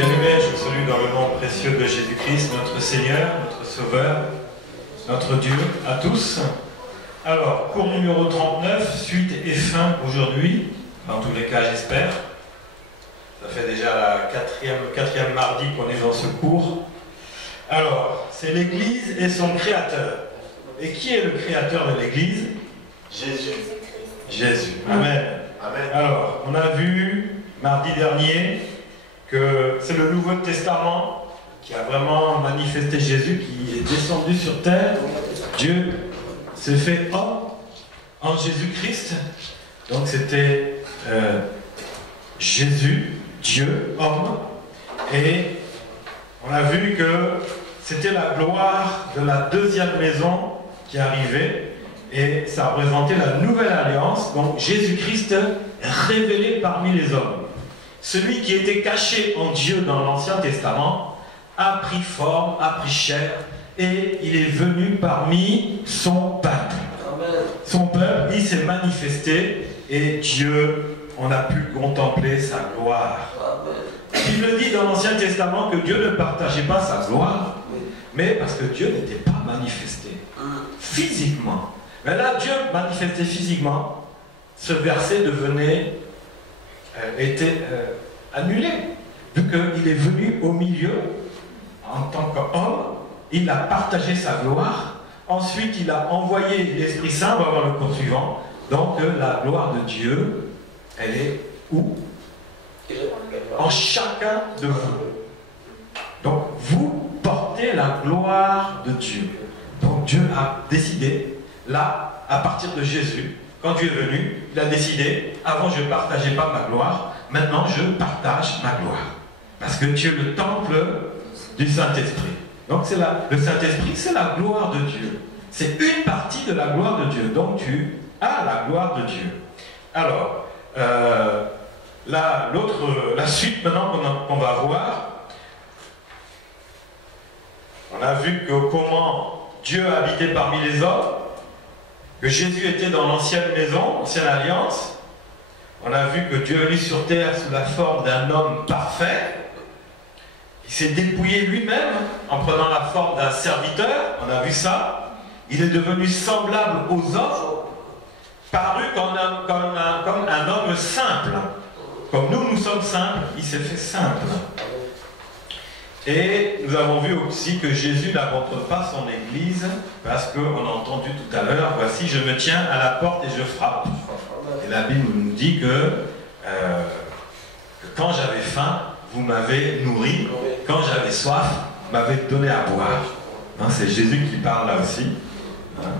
Bien-aimés, je vous salue dans le nom précieux de Jésus-Christ, notre Seigneur, notre Sauveur, notre Dieu, à tous. Alors, cours numéro 39, suite et fin aujourd'hui, dans tous les cas j'espère. Ça fait déjà la quatrième mardi qu'on est dans ce cours. Alors, c'est l'Église et son Créateur. Et qui est le Créateur de l'Église? Jésus. Jésus. Amen. Amen. Alors, on a vu mardi dernier que c'est le Nouveau Testament qui a vraiment manifesté Jésus, qui est descendu sur terre. Dieu s'est fait homme en Jésus-Christ. Donc c'était Jésus, Dieu, homme. Et on a vu que c'était la gloire de la deuxième maison qui arrivait. Et ça représentait la nouvelle alliance. Donc Jésus-Christ révélé parmi les hommes. Celui qui était caché en Dieu dans l'Ancien Testament a pris forme, a pris chair, et il est venu parmi son peuple. Amen. Son peuple, il s'est manifesté, et Dieu, on a pu contempler sa gloire. Amen. Il le dit dans l'Ancien Testament que Dieu ne partageait pas sa gloire, mais parce que Dieu n'était pas manifesté physiquement. Mais là, Dieu manifesté physiquement, ce verset était annulé, vu qu'il est venu au milieu en tant qu'homme, il a partagé sa gloire, ensuite il a envoyé l'Esprit Saint, on va voir le cours suivant. Donc la gloire de Dieu, elle est où? En chacun de vous. Donc vous portez la gloire de Dieu. Donc Dieu a décidé, là, à partir de Jésus, quand Dieu est venu, il a décidé, avant je ne partageais pas ma gloire, maintenant je partage ma gloire. Parce que tu es le temple du Saint-Esprit. Donc le Saint-Esprit, c'est la gloire de Dieu. C'est une partie de la gloire de Dieu. Donc tu as la gloire de Dieu. Alors, la suite maintenant qu'on va voir, on a vu comment Dieu habitait parmi les hommes, que Jésus était dans l'ancienne maison, l'ancienne alliance. On a vu que Dieu est venu sur terre sous la forme d'un homme parfait. Il s'est dépouillé lui-même en prenant la forme d'un serviteur. On a vu ça. Il est devenu semblable aux hommes, paru comme un homme simple. Comme nous sommes simples, il s'est fait simple. Et nous avons vu aussi que Jésus n'abandonne pas son Église, parce qu'on a entendu tout à l'heure, voici, je me tiens à la porte et je frappe. Et la Bible nous dit que quand j'avais faim, vous m'avez nourri, quand j'avais soif, vous m'avez donné à boire. Hein, c'est Jésus qui parle là aussi. Hein.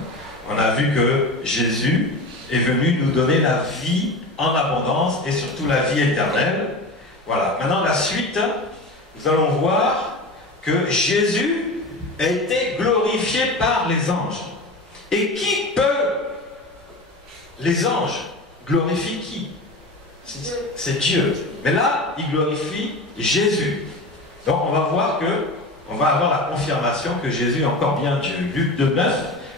On a vu que Jésus est venu nous donner la vie en abondance et surtout la vie éternelle. Voilà. Maintenant, la suite, nous allons voir que Jésus a été glorifié par les anges. Et qui peut? Les anges glorifient qui? C'est Dieu. Mais là, il glorifie Jésus. Donc on va voir que, on va avoir la confirmation que Jésus est encore bien Dieu. Luc 2,9.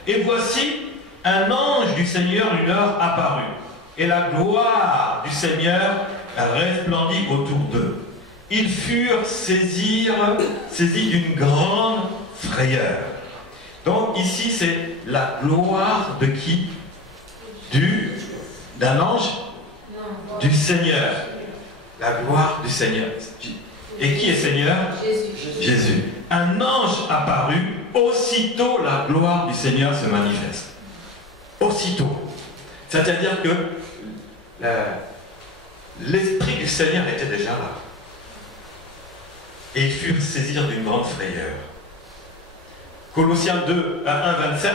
Et voici, un ange du Seigneur lui leur apparut. Et la gloire du Seigneur resplendit autour d'eux. Ils furent saisis d'une grande frayeur. Donc ici, c'est la gloire de qui? D'un ange? Du Seigneur. La gloire du Seigneur. Et qui est Seigneur? Jésus. Un ange apparut, aussitôt la gloire du Seigneur se manifeste. Aussitôt. C'est-à-dire que l'Esprit du Seigneur était déjà là. Et ils furent saisis d'une grande frayeur. Colossiens 2, 1, 27.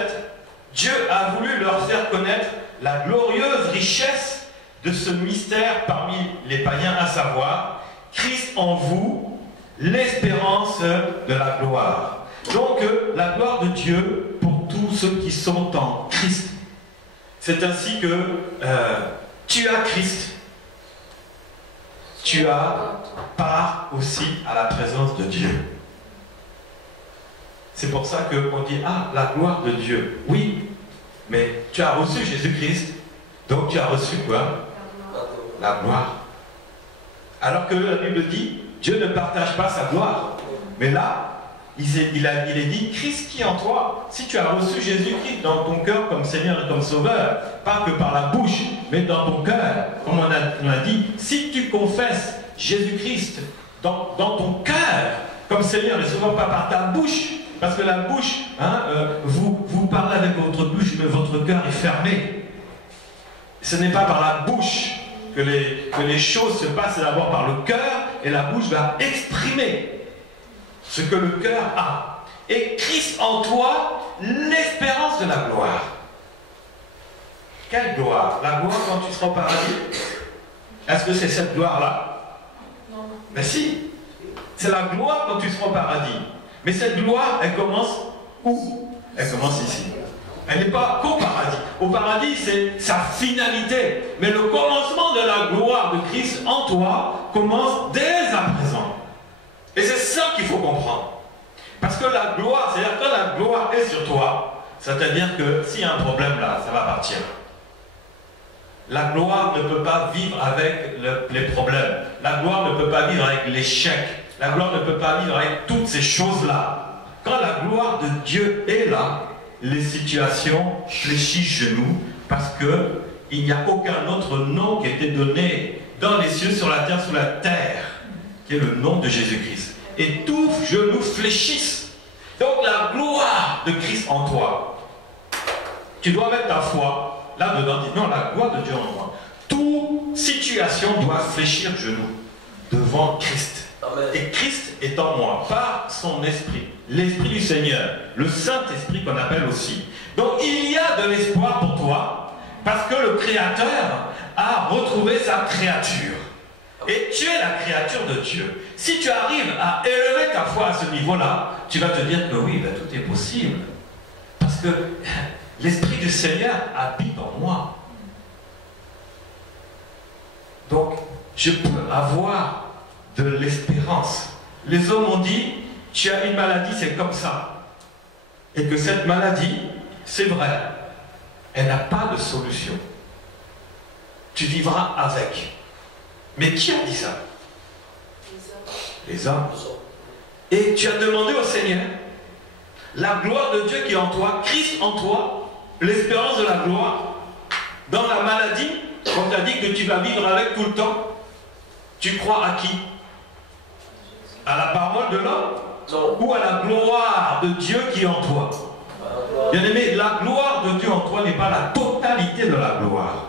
Dieu a voulu leur faire connaître la glorieuse richesse de ce mystère parmi les païens, à savoir Christ en vous, l'espérance de la gloire. Donc la gloire de Dieu pour tous ceux qui sont en Christ. C'est ainsi que tu as Christ. Tu as part aussi à la présence de Dieu. C'est pour ça qu'on dit, ah, la gloire de Dieu. Oui, mais tu as reçu Jésus-Christ, donc tu as reçu quoi? La gloire. Alors que la Bible dit, Dieu ne partage pas sa gloire. Mais là, il est dit, Christ qui est en toi. Si tu as reçu Jésus-Christ dans ton cœur comme Seigneur et comme Sauveur, pas que par la bouche, mais dans ton cœur, comme on a dit, si tu confesses Jésus-Christ dans ton cœur comme Seigneur et Sauveur, pas par ta bouche, parce que la bouche, vous parlez avec votre bouche, mais votre cœur est fermé. Ce n'est pas par la bouche que les choses se passent, c'est d'abord par le cœur, et la bouche va exprimer ce que le cœur a. Et Christ en toi, l'espérance de la gloire. Quelle gloire? La gloire quand tu seras au paradis? Est-ce que c'est cette gloire-là? Non. Mais si, c'est la gloire quand tu seras au paradis. Mais cette gloire, elle commence où? Elle commence ici. Elle n'est pas qu'au paradis. Au paradis, c'est sa finalité. Mais le commencement de la gloire de Christ en toi commence dès à présent. Et c'est ça qu'il faut comprendre. Parce que la gloire, c'est-à-dire que la gloire est sur toi, c'est-à-dire que s'il y a un problème là, ça va partir. La gloire ne peut pas vivre avec les problèmes. La gloire ne peut pas vivre avec l'échec. La gloire ne peut pas vivre avec toutes ces choses-là. Quand la gloire de Dieu est là, les situations fléchissent genoux parce qu'il n'y a aucun autre nom qui a été donné dans les cieux, sur la terre, sous la terre, qui est le nom de Jésus-Christ. Et tous genoux fléchissent. Donc la gloire de Christ en toi, tu dois mettre ta foi là-dedans. Dis non, la gloire de Dieu en moi. Toute situation doit fléchir genoux devant Christ. Amen. Et Christ est en moi par son esprit, l'esprit du Seigneur, le Saint-Esprit qu'on appelle aussi. Donc il y a de l'espoir pour toi parce que le Créateur a retrouvé sa créature. Et tu es la créature de Dieu. Si tu arrives à élever ta foi à ce niveau-là, tu vas te dire que oui, ben, tout est possible. Parce que l'Esprit du Seigneur habite en moi. Donc, je peux avoir de l'espérance. Les hommes ont dit, tu as une maladie, c'est comme ça. Et que cette maladie, c'est vrai, elle n'a pas de solution. Tu vivras avec. Mais qui a dit ça? Les hommes. Et tu as demandé au Seigneur la gloire de Dieu qui est en toi, Christ en toi, l'espérance de la gloire, dans la maladie, on t'a dit que tu vas vivre avec tout le temps. Tu crois à qui? À la parole de l'homme? Ou à la gloire de Dieu qui est en toi? Bien aimé, la gloire de Dieu en toi n'est pas la totalité de la gloire.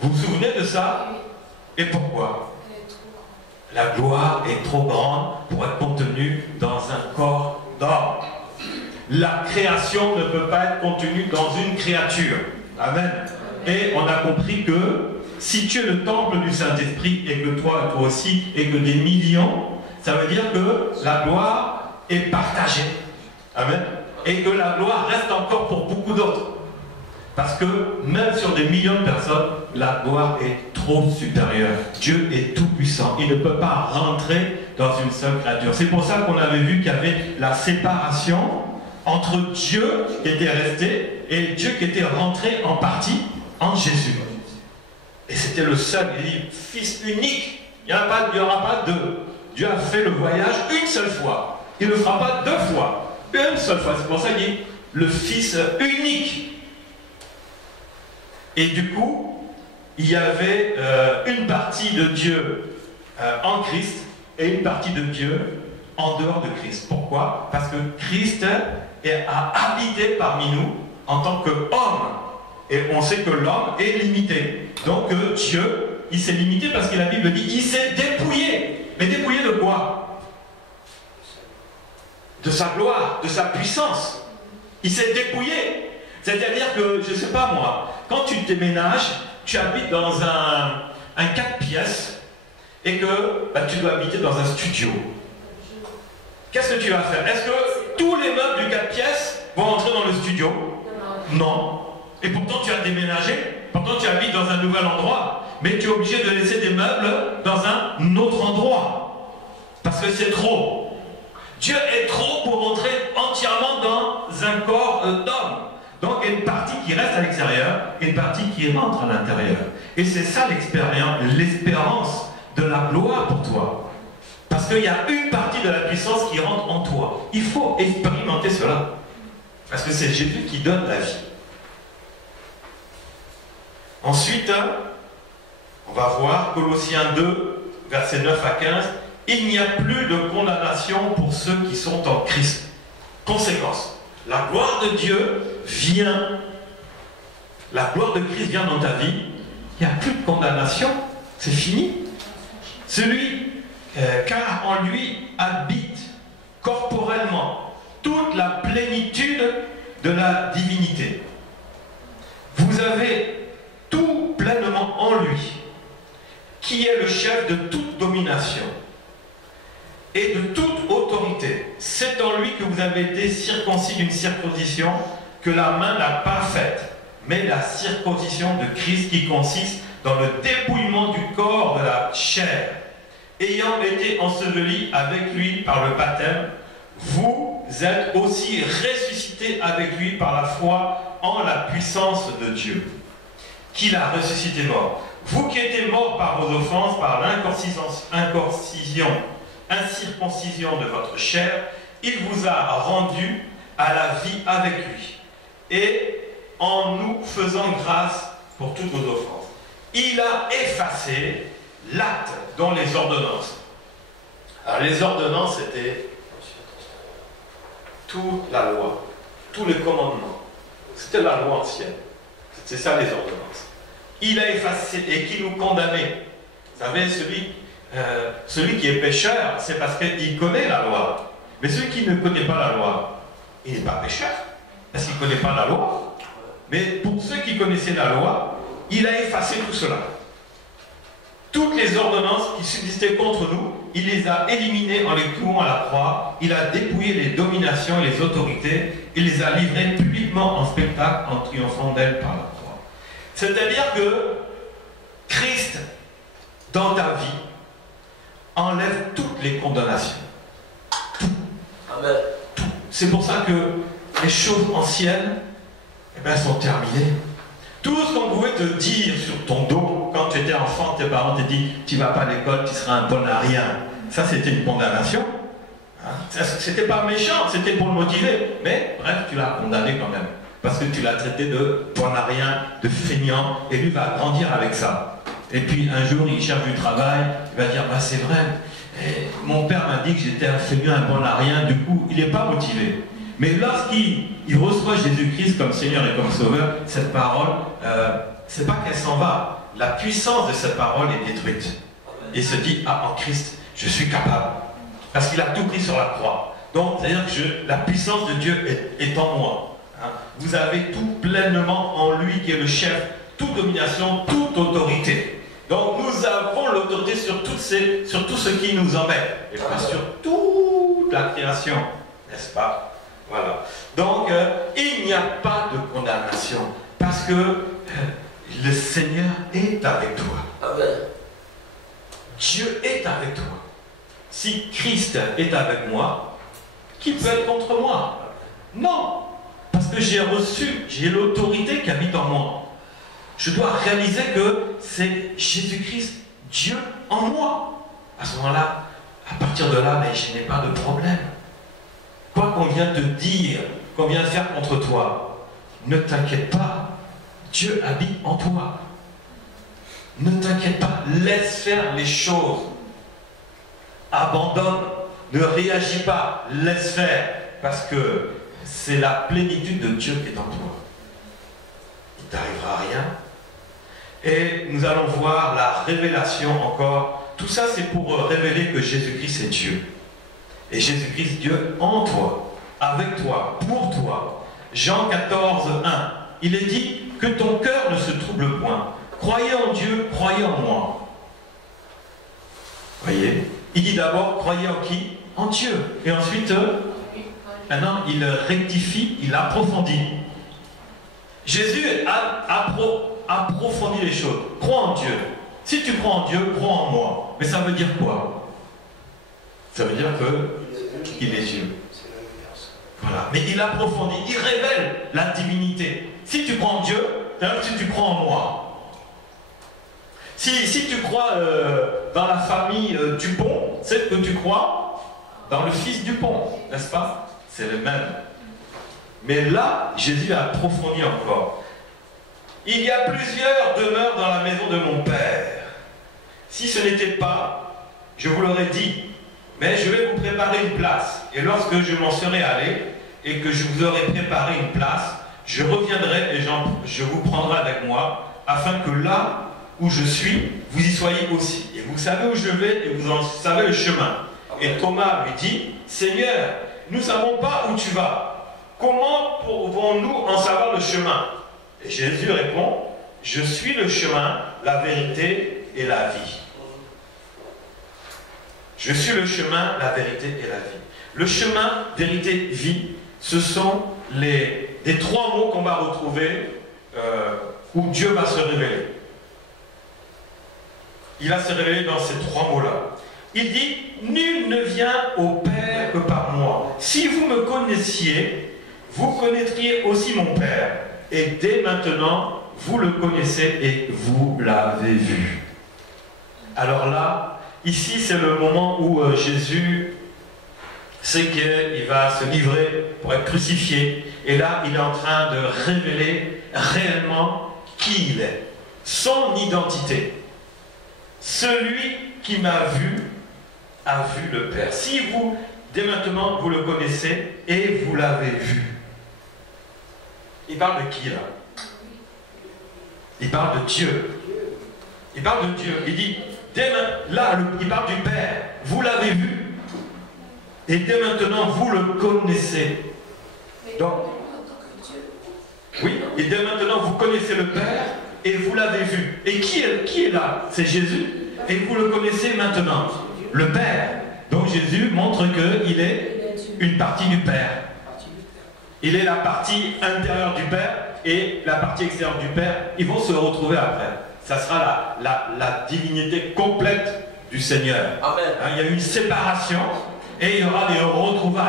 Vous vous souvenez de ça? Et pourquoi? La gloire est trop grande pour être contenue dans un corps d'homme. La création ne peut pas être contenue dans une créature. Amen. Et on a compris que si tu es le temple du Saint-Esprit et que toi aussi, et que des millions, ça veut dire que la gloire est partagée. Amen. Et que la gloire reste encore pour beaucoup d'autres. Parce que même sur des millions de personnes, la gloire est trop supérieure. Dieu est tout puissant. Il ne peut pas rentrer dans une seule créature. C'est pour ça qu'on avait vu qu'il y avait la séparation entre Dieu qui était resté et Dieu qui était rentré en partie en Jésus. Et c'était le seul, il dit, Fils unique. Il n'y aura pas deux. Dieu a fait le voyage une seule fois. Il ne le fera pas deux fois. Une seule fois. C'est pour ça qu'il dit le Fils unique. Et du coup, il y avait une partie de Dieu en Christ et une partie de Dieu en dehors de Christ. Pourquoi? Parce que Christ a habité parmi nous en tant qu'homme. Et on sait que l'homme est limité. Donc Dieu, il s'est limité parce que la Bible dit il s'est dépouillé. Mais dépouillé de quoi? De sa gloire, de sa puissance. Il s'est dépouillé. C'est-à-dire que, je ne sais pas moi, quand tu déménages, tu habites dans un 4 pièces et que tu dois habiter dans un studio. Qu'est-ce que tu vas faire? Est-ce que tous les meubles du 4 pièces vont entrer dans le studio? Non. Et pourtant tu as déménagé, pourtant tu habites dans un nouvel endroit, mais tu es obligé de laisser des meubles dans un autre endroit. Parce que c'est trop. Dieu est trop pour entrer entièrement dans un corps d'homme. Donc il y a une partie qui reste à l'extérieur et une partie qui rentre à l'intérieur. Et c'est ça l'expérience, l'espérance de la gloire pour toi. qu'il y a une partie de la puissance qui rentre en toi. Il faut expérimenter cela. Parce que c'est Jésus qui donne la vie. Ensuite, on va voir Colossiens 2, versets 9 à 15. Il n'y a plus de condamnation pour ceux qui sont en Christ. Conséquence, la gloire de Dieu vient. La gloire de Christ vient dans ta vie. Il n'y a plus de condamnation. C'est fini. Car en lui habite corporellement toute la plénitude de la divinité. Vous avez tout pleinement en lui, qui est le chef de toute domination et de toute autorité. C'est en lui que vous avez été circoncis d'une circoncision que la main n'a pas faite, mais la circoncision de Christ qui consiste dans le dépouillement du corps de la chair, ayant été ensevelis avec lui par le baptême, vous êtes aussi ressuscités avec lui par la foi en la puissance de Dieu, qui l'a ressuscité mort. Vous qui étiez morts par vos offenses, par incirconcision de votre chair, il vous a rendus à la vie avec lui, et en nous faisant grâce pour toutes vos offenses. Il a effacé l'acte dont les ordonnances. Alors les ordonnances, c'était toute la loi, tous les commandements. C'était la loi ancienne. C'est ça les ordonnances. Il a effacé et qui nous condamnait. Vous savez, celui qui est pécheur, c'est parce qu'il connaît la loi. Mais celui qui ne connaît pas la loi, il n'est pas pécheur, parce qu'il ne connaît pas la loi. Mais pour ceux qui connaissaient la loi, il a effacé tout cela. Toutes les ordonnances qui subsistaient contre nous, il les a éliminées en les clouant à la croix. Il a dépouillé les dominations et les autorités. Il les a livrées publiquement en spectacle en triomphant d'elles par la croix. C'est-à-dire que Christ, dans ta vie, enlève toutes les condamnations. Tout. Amen. Tout. C'est pour ça que les choses anciennes sont terminées. Tout ce qu'on pouvait te dire sur ton dos, quand tu étais enfant, tes parents te disent tu ne vas pas à l'école, tu seras un bon à rien. Ça, c'était une condamnation. C'était pas méchant, c'était pour le motiver. Mais bref, tu l'as condamné quand même. Parce que tu l'as traité de bon à rien, de feignant, et lui va grandir avec ça. Et puis un jour, il cherche du travail, il va dire bah, c'est vrai, mon père m'a dit que j'étais un feignant, un bon à rien, du coup, il n'est pas motivé. Mais lorsqu'il reçoit Jésus-Christ comme Seigneur et comme Sauveur, cette parole, c'est pas qu'elle s'en va. La puissance de cette parole est détruite. Il se dit, ah, en Christ, je suis capable. Parce qu'il a tout pris sur la croix. Donc, c'est-à-dire que la puissance de Dieu est en moi. Hein. Vous avez tout pleinement en lui qui est le chef, toute domination, toute autorité. Donc, nous avons l'autorité sur tout ce qui nous embête. Et pas sur toute la création. N'est-ce pas? Voilà. Donc, il n'y a pas de condamnation parce que le Seigneur est avec toi. Amen. Dieu est avec toi. Si Christ est avec moi, qui peut être contre moi? Non. Parce que j'ai l'autorité qui habite en moi. Je dois réaliser que c'est Jésus-Christ, Dieu en moi. À ce moment-là, à partir de là, je n'ai pas de problème. Quoi qu'on vient te dire, qu'on vient faire contre toi, ne t'inquiète pas, Dieu habite en toi. Ne t'inquiète pas, laisse faire les choses. Abandonne, ne réagis pas, laisse faire, parce que c'est la plénitude de Dieu qui est en toi. Il ne t'arrivera rien. Et nous allons voir la révélation encore. Tout ça, c'est pour révéler que Jésus-Christ est Dieu. Et Jésus-Christ, Dieu en toi, avec toi, pour toi. Jean 14, 1. Il est dit que ton cœur ne se trouble point. Croyez en Dieu, croyez en moi. Voyez? Il dit d'abord, croyez en qui? En Dieu. Et ensuite, maintenant, il rectifie, il approfondit. Jésus approfondit les choses. Crois en Dieu. Si tu crois en Dieu, crois en moi. Mais ça veut dire quoi? Ça veut dire qu'il est Dieu. Voilà. Mais il approfondit, il révèle la divinité. Si tu crois en Dieu, si tu crois en moi. Si tu crois dans la famille Dupont, c'est que tu crois dans le fils Dupont, n'est-ce pas? C'est le même. Mais là, Jésus a approfondi encore. Il y a plusieurs demeures dans la maison de mon Père. Si ce n'était pas, je vous l'aurais dit, mais je vais vous préparer une place. Et lorsque je m'en serai allé et que je vous aurai préparé une place, je reviendrai et je vous prendrai avec moi, afin que là où je suis, vous y soyez aussi. Et vous savez où je vais et vous en savez le chemin. Et Thomas lui dit, Seigneur, nous ne savons pas où tu vas. Comment pouvons-nous en savoir le chemin? Et Jésus répond, je suis le chemin, la vérité et la vie. Je suis le chemin, la vérité et la vie. Le chemin, vérité, vie, ce sont des trois mots qu'on va retrouver où Dieu va se révéler. Il va se révéler dans ces trois mots-là. Il dit, nul ne vient au Père que par moi. Si vous me connaissiez, vous connaîtriez aussi mon Père. Et dès maintenant, vous le connaissez et vous l'avez vu. Alors là, ici, c'est le moment où Jésus sait qu'il va se livrer pour être crucifié. Et là, il est en train de révéler réellement qui il est. Son identité. Celui qui m'a vu a vu le Père. Si vous, dès maintenant, vous le connaissez et vous l'avez vu. Il parle de qui là? Il parle de Dieu. Il parle de Dieu. Il dit, là, il parle du Père. Vous l'avez vu. Et dès maintenant, vous le connaissez. Donc, oui, et dès maintenant, vous connaissez le Père et vous l'avez vu. Et qui est là? C'est Jésus. Et vous le connaissez maintenant. Le Père. Donc Jésus montre qu'il est une partie du Père. Il est la partie intérieure du Père et la partie extérieure du Père. Ils vont se retrouver après. Ça sera la divinité complète du Seigneur. Amen. Il y a une séparation et il y aura des retrouvailles.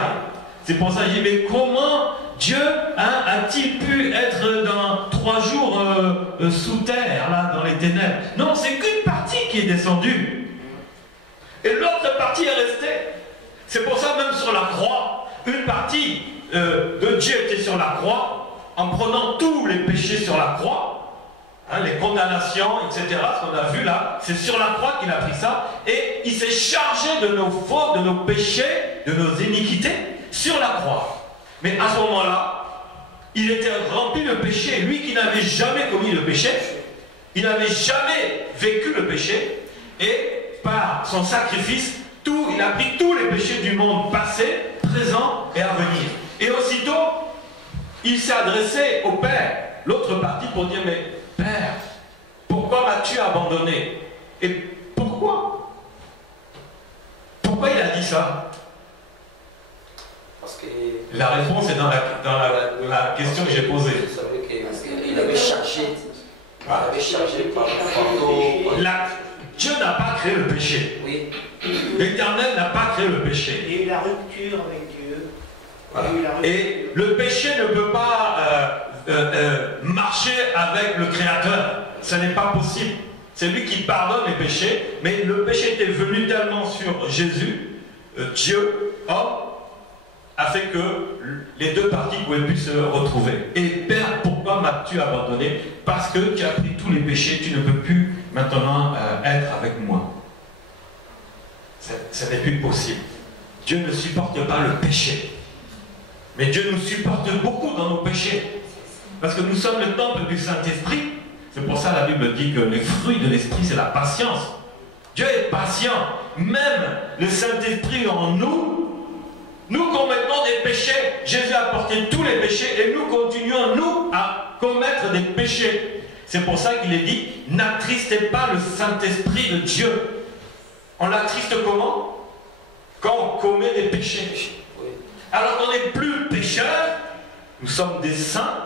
C'est pour ça que je dis, mais comment Dieu a-t-il pu être dans 3 jours sous terre, là, dans les ténèbres? Non, c'est qu'une partie qui est descendue. Et l'autre partie est restée. C'est pour ça, même sur la croix, une partie de Dieu était sur la croix, en prenant tous les péchés sur la croix, les condamnations, etc., ce qu'on a vu là, c'est sur la croix qu'il a pris ça, et il s'est chargé de nos fautes, de nos péchés, de nos iniquités, sur la croix. Mais à ce moment-là, il était rempli de péché. Lui qui n'avait jamais commis le péché, il n'avait jamais vécu le péché, et par son sacrifice, il a pris tous les péchés du monde passé, présent et à venir. Et aussitôt, il s'est adressé au Père, l'autre partie, pour dire, mais Père, pourquoi m'as-tu abandonné? Et pourquoi? Pourquoi il a dit ça? Parce que la réponse est dans la question que j'ai posée. Vous savez qu'il avait chargé. Il avait chargé par le fardeau. Dieu n'a pas créé le péché. Oui. L'Éternel n'a pas créé le péché. Il y a eu la rupture avec Dieu. Voilà. Et le péché ne peut pas marcher avec le Créateur. Ce n'est pas possible. C'est lui qui pardonne les péchés. Mais le péché était venu tellement sur Jésus, Dieu, homme, a fait que les deux parties ne pouvaient plus se retrouver. Et Père, pourquoi m'as-tu abandonné? Parce que tu as pris tous les péchés, tu ne peux plus maintenant être avec moi. Ce n'est plus possible. Dieu ne supporte pas le péché. Mais Dieu nous supporte beaucoup dans nos péchés. Parce que nous sommes le temple du Saint-Esprit. C'est pour ça que la Bible dit que les fruits de l'Esprit, c'est la patience. Dieu est patient. Même le Saint-Esprit en nous, nous commettons des péchés. Jésus a porté tous les péchés et nous continuons, nous, à commettre des péchés. C'est pour ça qu'il est dit, n'attristez pas le Saint-Esprit de Dieu. On l'attriste comment? Quand on commet des péchés. Alors qu'on n'est plus pécheurs, nous sommes des saints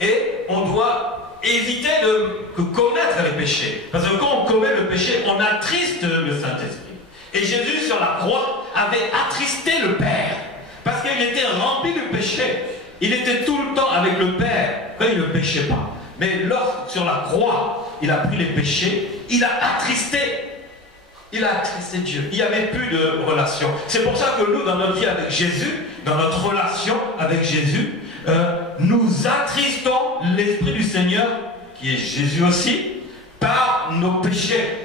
et on doit éviter de commettre les péchés. Parce que quand on commet le péché, on attriste le Saint-Esprit. Et Jésus sur la croix avait attristé le Père. Parce qu'il était rempli de péché. Il était tout le temps avec le Père quand il ne péchait pas. Mais lorsque sur la croix, il a pris les péchés Il a attristé. Il a attristé Dieu. Il n'y avait plus de relation. C'est pour ça que nous, dans notre vie avec Jésus, dans notre relation avec Jésus, nous attristons l'Esprit du Seigneur, qui est Jésus aussi, par nos péchés.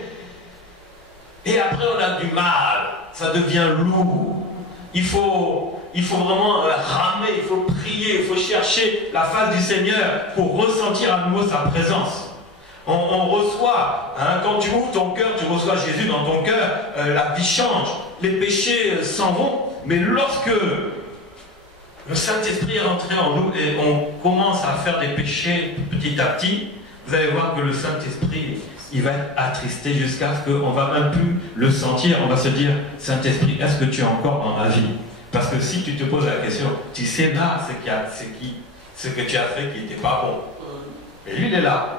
Et après, on a du mal. Ça devient lourd. Il faut vraiment ramer, il faut prier, il faut chercher la face du Seigneur pour ressentir à nouveau sa présence. On reçoit, hein, quand tu ouvres ton cœur, tu reçois Jésus dans ton cœur, la vie change, les péchés s'en vont. Mais lorsque le Saint-Esprit est rentré en nous et on commence à faire des péchés petit à petit, vous allez voir que le Saint-Esprit, il va être attristé jusqu'à ce qu'on ne va même plus le sentir. On va se dire, Saint-Esprit, est-ce que tu es encore dans ma vie? Parce que si tu te poses la question, tu sais là ce que tu as fait qui n'était pas bon. Et lui, il est là.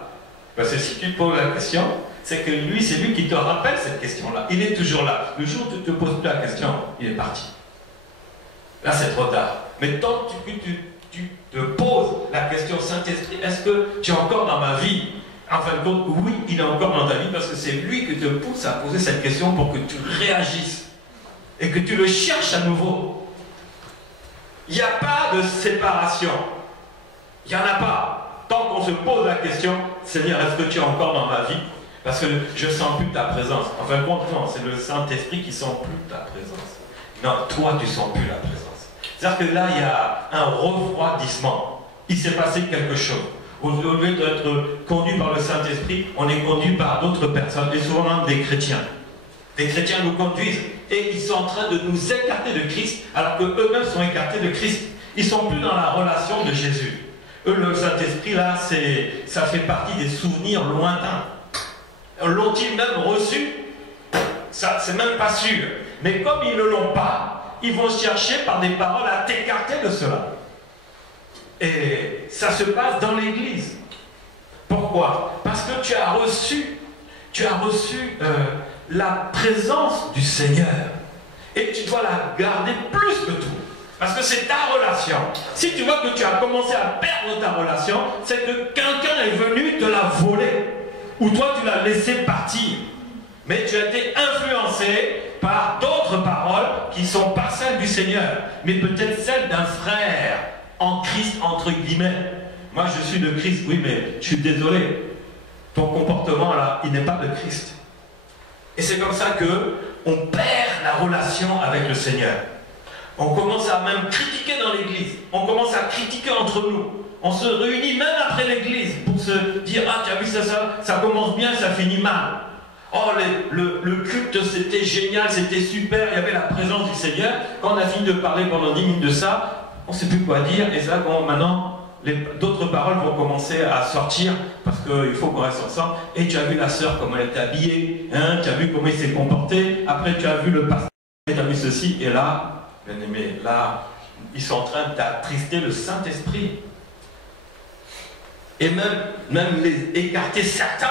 Parce que si tu te poses la question, c'est que lui, c'est lui qui te rappelle cette question-là. Il est toujours là. Le jour où tu ne te poses plus la question, il est parti. Là, c'est trop tard. Mais tant que tu te poses la question, Saint-Esprit, est-ce que tu es encore dans ma vie? En fin de compte, oui, il est encore dans ta vie parce que c'est lui qui te pousse à poser cette question pour que tu réagisses et que tu le cherches à nouveau. Il n'y a pas de séparation. Il n'y en a pas. Tant qu'on se pose la question, Seigneur, est-ce que tu es encore dans ma vie? Parce que je ne sens plus ta présence. En fin de compte, non, c'est le Saint-Esprit qui ne sent plus ta présence. Non, toi, tu ne sens plus la présence. C'est-à-dire que là, il y a un refroidissement. Il s'est passé quelque chose. Au lieu d'être conduit par le Saint-Esprit, on est conduit par d'autres personnes, et souvent même des chrétiens. Les chrétiens nous conduisent et ils sont en train de nous écarter de Christ, alors qu'eux-mêmes sont écartés de Christ. Ils ne sont plus dans la relation de Jésus. Eux, le Saint-Esprit, là, ça fait partie des souvenirs lointains. L'ont-ils même reçu? Ça, c'est même pas sûr. Mais comme ils ne l'ont pas, ils vont chercher par des paroles à t'écarter de cela. Et ça se passe dans l'Église. Pourquoi? Parce que tu as reçu la présence du Seigneur. Et tu dois la garder plus que tout. Parce que c'est ta relation. Si tu vois que tu as commencé à perdre ta relation, c'est que quelqu'un est venu te la voler. Ou toi, tu l'as laissé partir. Mais tu as été influencé par d'autres paroles qui ne sont pas celles du Seigneur, mais peut-être celles d'un frère en Christ, entre guillemets. Moi, je suis de Christ, oui, mais je suis désolé. Ton comportement, là, il n'est pas de Christ. Et c'est comme ça qu'on perd la relation avec le Seigneur. On commence à même critiquer dans l'église. On commence à critiquer entre nous. On se réunit même après l'église pour se dire, ah, tu as vu ça commence bien, ça finit mal. Oh, le culte, c'était génial, c'était super, il y avait la présence du Seigneur. Quand on a fini de parler pendant 10 minutes de ça, on ne sait plus quoi dire. Et ça, maintenant, d'autres paroles vont commencer à sortir parce qu'il faut qu'on reste ensemble. Et tu as vu la sœur, comment elle est habillée, hein, tu as vu comment il s'est comporté. Après, tu as vu le pasteur, tu as vu ceci. Et là, bien aimé, là, ils sont en train d'attrister le Saint-Esprit. Et même les écarter certains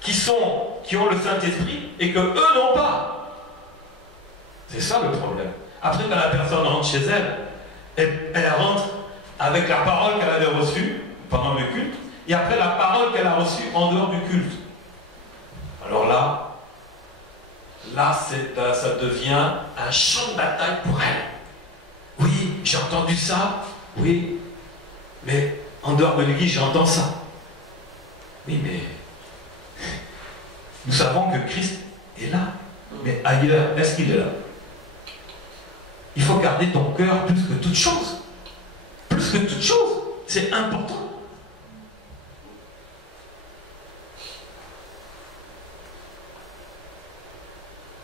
qui ont le Saint-Esprit et que eux n'ont pas. C'est ça le problème. Après, quand la personne rentre chez elle, elle rentre avec la parole qu'elle avait reçue pendant le culte, et après la parole qu'elle a reçue en dehors du culte. Alors là, ça devient un champ de bataille pour elle. Oui, j'ai entendu ça, oui, mais en dehors de l'église, j'entends ça. Oui, mais nous savons que Christ est là. Mais ailleurs, est-ce qu'il est là? Il faut garder ton cœur plus que toute chose. Plus que toute chose. C'est important.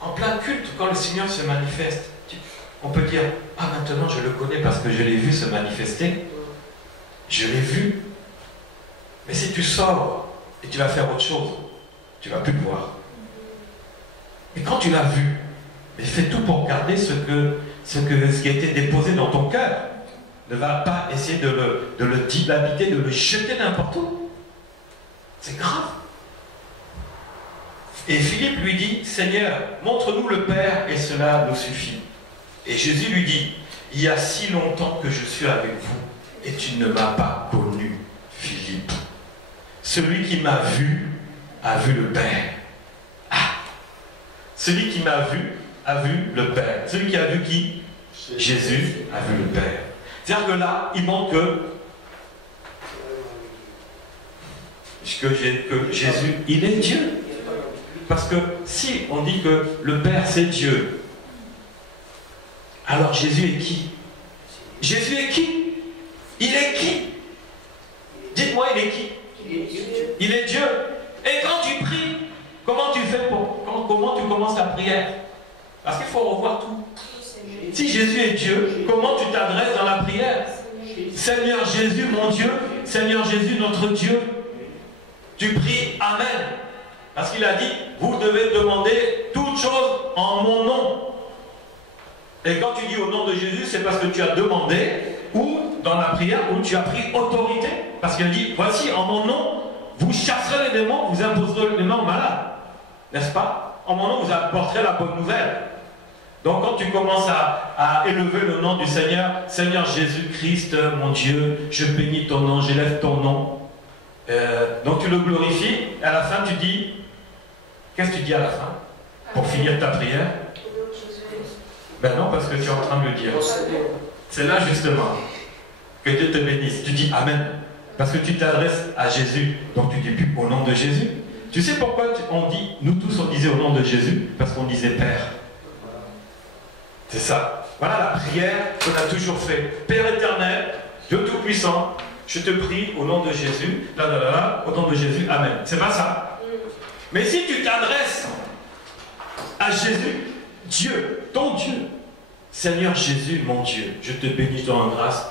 En plein culte, quand le Seigneur se manifeste, on peut dire, ah, maintenant je le connais parce que je l'ai vu se manifester. Je l'ai vu. Mais si tu sors et tu vas faire autre chose, tu ne vas plus le voir. Et quand tu l'as vu, mais fais tout pour garder ce qui a été déposé dans ton cœur. Ne va pas essayer de le dilapiter, de le jeter n'importe où. C'est grave. Et Philippe lui dit, Seigneur, montre-nous le Père et cela nous suffit. Et Jésus lui dit, il y a si longtemps que je suis avec vous et tu ne m'as pas connu, Philippe. Celui qui m'a vu a vu le Père. Ah. Celui qui m'a vu a vu le Père. Celui qui a vu qui? Jésus a vu le Père. C'est-à-dire que là, il montre que Jésus, il est Dieu. Parce que si on dit que le Père c'est Dieu, alors Jésus est qui? Jésus est qui? Il est qui? Dites-moi, il est qui? Il est Dieu. Et quand tu pries, comment tu fais comment tu commences ta prière? Parce qu'il faut revoir tout. Si Jésus est Dieu, comment tu t'adresses dans la prière? Seigneur Jésus, mon Dieu, Seigneur Jésus, notre Dieu. Tu pries Amen. Parce qu'il a dit, vous devez demander toutes choses en mon nom. Et quand tu dis au nom de Jésus, c'est parce que tu as demandé, ou dans la prière, où tu as pris autorité. Parce qu'il a dit, voici, en mon nom, vous chasserez les démons, vous imposerez les mains aux malades. N'est-ce pas? En mon nom, vous apporterez la bonne nouvelle. Donc quand tu commences à élever le nom du Seigneur, Seigneur Jésus-Christ, mon Dieu, je bénis ton nom, j'élève ton nom. Donc tu le glorifies, et à la fin tu dis, qu'est-ce que tu dis à la fin? Pour finir ta prière? Ben non, parce que tu es en train de le dire. C'est là justement que Dieu te bénisse. Tu dis Amen. Parce que tu t'adresses à Jésus. Donc tu dis plus au nom de Jésus. Tu sais pourquoi on dit, nous tous on disait au nom de Jésus? Parce qu'on disait Père. C'est ça. Voilà la prière qu'on a toujours fait. Père éternel, Dieu Tout-Puissant, je te prie au nom de Jésus, au nom de Jésus, Amen. C'est pas ça. Mais si tu t'adresses à Jésus, Dieu, ton Dieu, Seigneur Jésus, mon Dieu, je te bénis, je te rends grâce.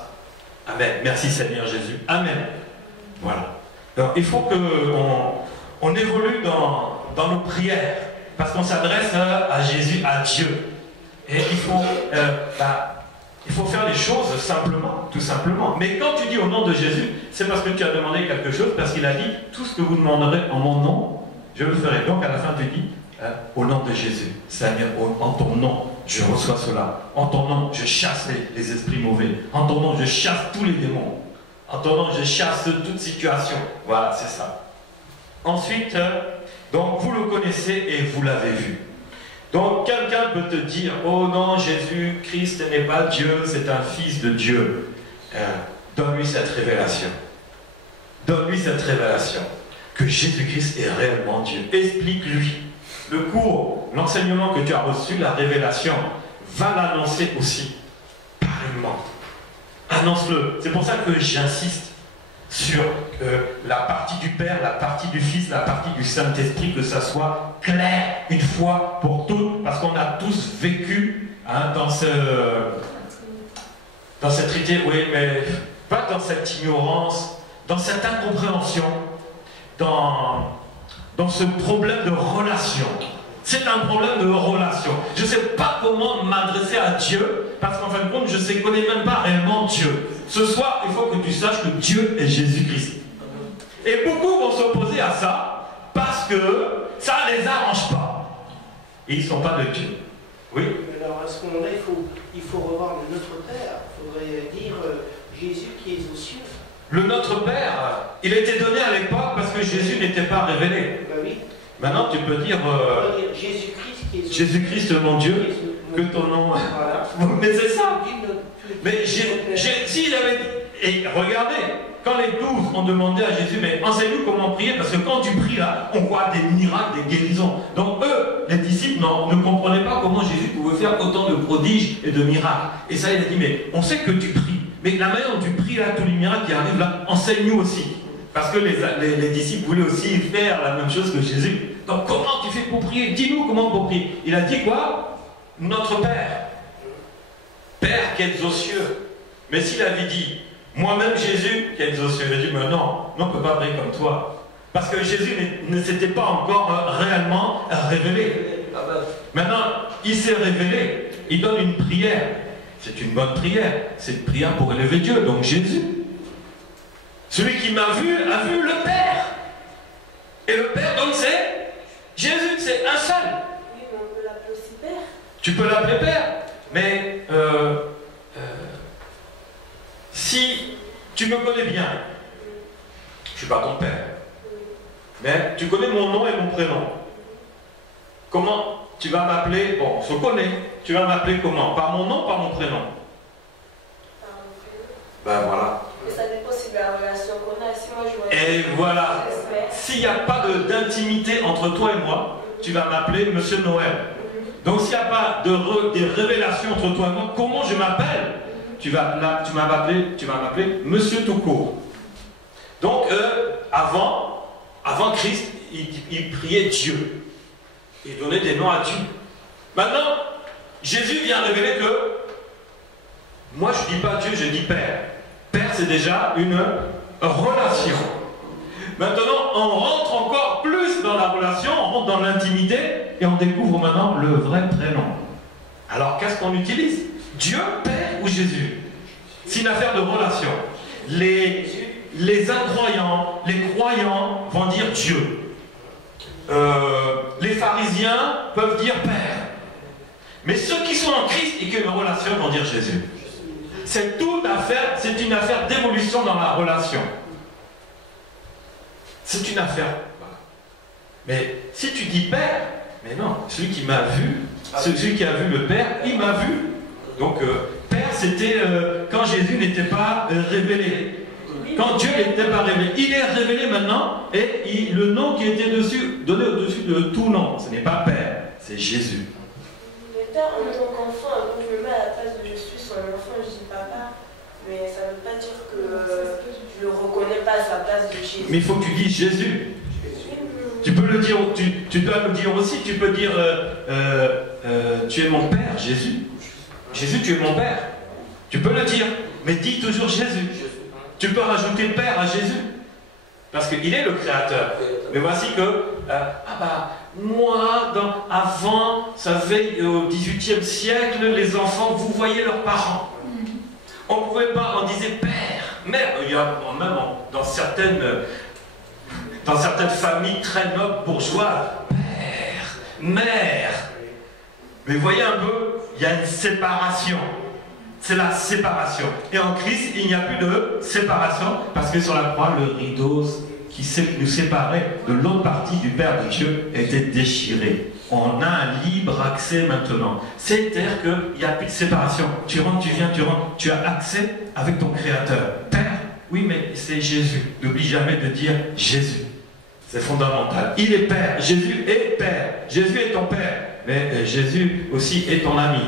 Amen. Merci Seigneur Jésus. Amen. Voilà. Donc il faut qu'on évolue dans nos prières, parce qu'on s'adresse à Jésus, à Dieu. Et il faut faire les choses simplement, tout simplement. Mais quand tu dis au nom de Jésus, c'est parce que tu as demandé quelque chose, parce qu'il a dit, tout ce que vous demanderez en mon nom, je le ferai. Donc à la fin tu dis, au nom de Jésus, Seigneur, en ton nom, je reçois cela. En ton nom, je chasse les esprits mauvais. En ton nom, je chasse tous les démons. En ton nom, je chasse toute situation. Voilà, c'est ça. Ensuite, donc vous le connaissez et vous l'avez vu. Donc quelqu'un peut te dire, oh non, Jésus-Christ n'est pas Dieu, c'est un fils de Dieu. Donne-lui cette révélation. Donne-lui cette révélation. Que Jésus-Christ est réellement Dieu. Explique-lui. Le cours, l'enseignement que tu as reçu, la révélation, va l'annoncer aussi, pareillement. Annonce-le. C'est pour ça que j'insiste sur la partie du Père, la partie du Fils, la partie du Saint-Esprit, que ça soit clair une fois pour toutes, parce qu'on a tous vécu dans cette oui, mais pas dans cette ignorance, dans cette incompréhension, dans ce problème de relation. C'est un problème de relation. Je ne sais pas comment m'adresser à Dieu, parce qu'en fin de compte, je ne connais même pas réellement Dieu. Ce soir, il faut que tu saches que Dieu est Jésus-Christ. Et beaucoup vont s'opposer à ça, parce que ça ne les arrange pas. Et ils ne sont pas de Dieu. Oui? Alors à ce moment-là, il faut revoir le Notre Père. Il faudrait dire Jésus qui est aux cieux. Le Notre Père, il était donné à l'époque parce que Jésus n'était pas révélé. Ben oui. Maintenant, tu peux dire Jésus-Christ qui est aux cieux. Jésus-Christ, mon Dieu, que ton nom... Voilà. Mais c'est ça. Mais s'il avait dit... Et regardez, quand les 12 ont demandé à Jésus, mais enseigne-nous comment prier, parce que quand tu pries là, on voit des miracles, des guérisons. Donc eux, les disciples, ne comprenaient pas comment Jésus pouvait faire autant de prodiges et de miracles. Et ça, il a dit, mais on sait que tu pries. Mais la manière dont tu pries là, tous les miracles qui arrivent là, enseigne-nous aussi. Parce que les disciples voulaient aussi faire la même chose que Jésus. Donc comment tu fais pour prier? Dis-nous comment pour prier. Il a dit quoi? Notre Père. Père qui est aux cieux. Mais s'il avait dit, moi-même Jésus qui est aux cieux, il a dit, mais non, on ne peut pas prier comme toi. Parce que Jésus ne s'était pas encore réellement révélé. Maintenant, il s'est révélé. Il donne une prière. C'est une bonne prière. C'est une prière pour élever Dieu. Donc Jésus. Celui qui m'a vu a vu le Père. Et le Père, donc c'est Jésus, c'est un seul. Oui, mais on peut l'appeler aussi Père. Tu peux l'appeler Père. Mais si tu me connais bien, je ne suis pas ton Père. Mais tu connais mon nom et mon prénom. Comment tu vas m'appeler? Bon, on se connaît. Tu vas m'appeler comment? Par mon nom, par mon prénom? Par mon prénom. Ben voilà. Mais ça dépend aussi de la relation qu'on a. Si moi je vois. Et voilà. S'il n'y a pas d'intimité entre toi et moi, tu vas m'appeler Monsieur Noël. Donc s'il n'y a pas des révélations entre toi et moi, comment je m'appelle? Tu vas m'appeler Monsieur tout court. Donc avant Christ, il priait Dieu. Il donnait des noms à Dieu. Maintenant, Jésus vient révéler que moi je ne dis pas Dieu, je dis Père. Père, c'est déjà une relation. Maintenant, on rentre encore plus dans la relation, on rentre dans l'intimité et on découvre maintenant le vrai prénom. Alors, qu'est-ce qu'on utilise? Dieu, Père ou Jésus? C'est une affaire de relation. Les incroyants, les croyants vont dire Dieu. Les pharisiens peuvent dire Père. Mais ceux qui sont en Christ et qui ont une relation vont dire Jésus. C'est une affaire d'évolution dans la relation. C'est une affaire. Mais si tu dis Père, mais non, celui qui m'a vu, celui qui a vu le Père, il m'a vu. Donc Père, c'était quand Jésus n'était pas révélé. Quand Dieu n'était pas révélé. Il est révélé maintenant et le nom qui était dessus, donné au-dessus de tout nom, ce n'est pas Père, c'est Jésus. Mais Père, en tant qu'enfant, donc je me mets à la place de je suis son enfant, je dis papa. Mais ça ne veut pas dire que je ne le reconnais pas à sa place de Jésus. Mais il faut que tu dises Jésus. Tu peux le dire, tu dois le dire aussi, tu peux dire tu es mon Père, Jésus. Jésus, tu es mon Père. Tu peux le dire, mais dis toujours Jésus. Tu peux rajouter Père à Jésus. Parce qu'il est le Créateur. Mais voici que, moi, avant, ça fait au XVIIIe siècle, les enfants, vous voyez leurs parents. On ne pouvait pas, on disait Père, Mère. Il y a même dans certaines familles très nobles, bourgeoises, Père, Mère. Mais voyez un peu, il y a une séparation. C'est la séparation. Et en Christ, il n'y a plus de séparation, parce que sur la croix, le rideau qui nous séparait de l'autre partie du Père de Dieu était déchiré. On a un libre accès maintenant. C'est-à-dire qu'il n'y a plus de séparation. Tu rentres, tu viens, tu rentres. Tu as accès avec ton Créateur. Père, oui, mais c'est Jésus. N'oublie jamais de dire Jésus. C'est fondamental. Il est Père. Jésus est Père. Jésus est ton Père. Mais Jésus aussi est ton ami.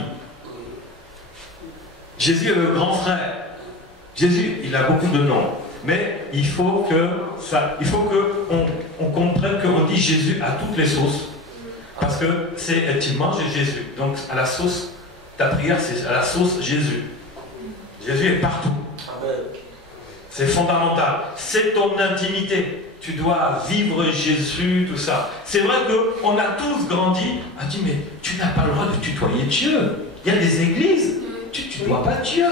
Jésus est le grand frère. Jésus, il a beaucoup de noms. Mais il faut qu'on comprenne qu'on dit Jésus à toutes les sauces. Parce que tu manges Jésus. Donc à la sauce, ta prière c'est à la sauce Jésus. Jésus est partout. C'est fondamental. C'est ton intimité. Tu dois vivre Jésus, tout ça. C'est vrai qu'on a tous grandi à dire mais tu n'as pas le droit de tutoyer Dieu. Il y a des églises, tu ne dois pas Dieu.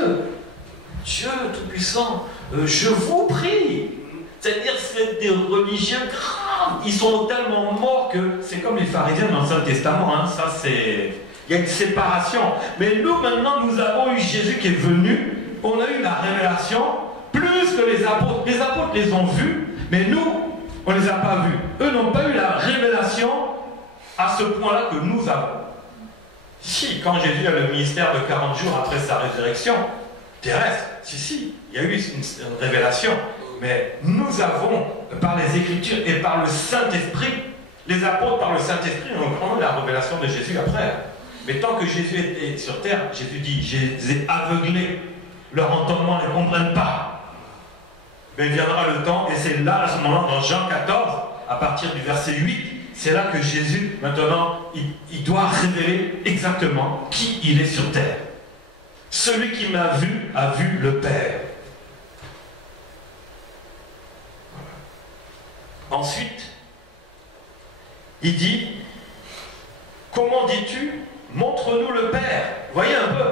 Dieu Tout-Puissant, je vous prie. C'est-à-dire c'est des religieux graves. Ils sont tellement morts que c'est comme les pharisiens dans l'Ancien Testament. Hein. Ça, il y a une séparation. Mais nous, maintenant, nous avons eu Jésus qui est venu. On a eu la révélation plus que les apôtres. Les apôtres les ont vus, mais nous, on ne les a pas vus. Eux n'ont pas eu la révélation à ce point-là que nous avons. Si, quand Jésus a le ministère de 40 jours après sa résurrection terrestre, si, il y a eu une révélation. Mais nous avons, par les Écritures et par le Saint-Esprit, les apôtres par le Saint-Esprit ont eu la révélation de Jésus après. Mais tant que Jésus était sur terre, Jésus dit, je les ai aveuglés, leur entendement ne comprennent pas. Mais viendra le temps, et c'est là, à ce moment-là, dans Jean 14, à partir du verset 8, c'est là que Jésus, maintenant, il doit révéler exactement qui il est sur terre. Celui qui m'a vu a vu le Père. Ensuite, il dit, comment dis-tu, montre-nous le Père. Voyez un peu,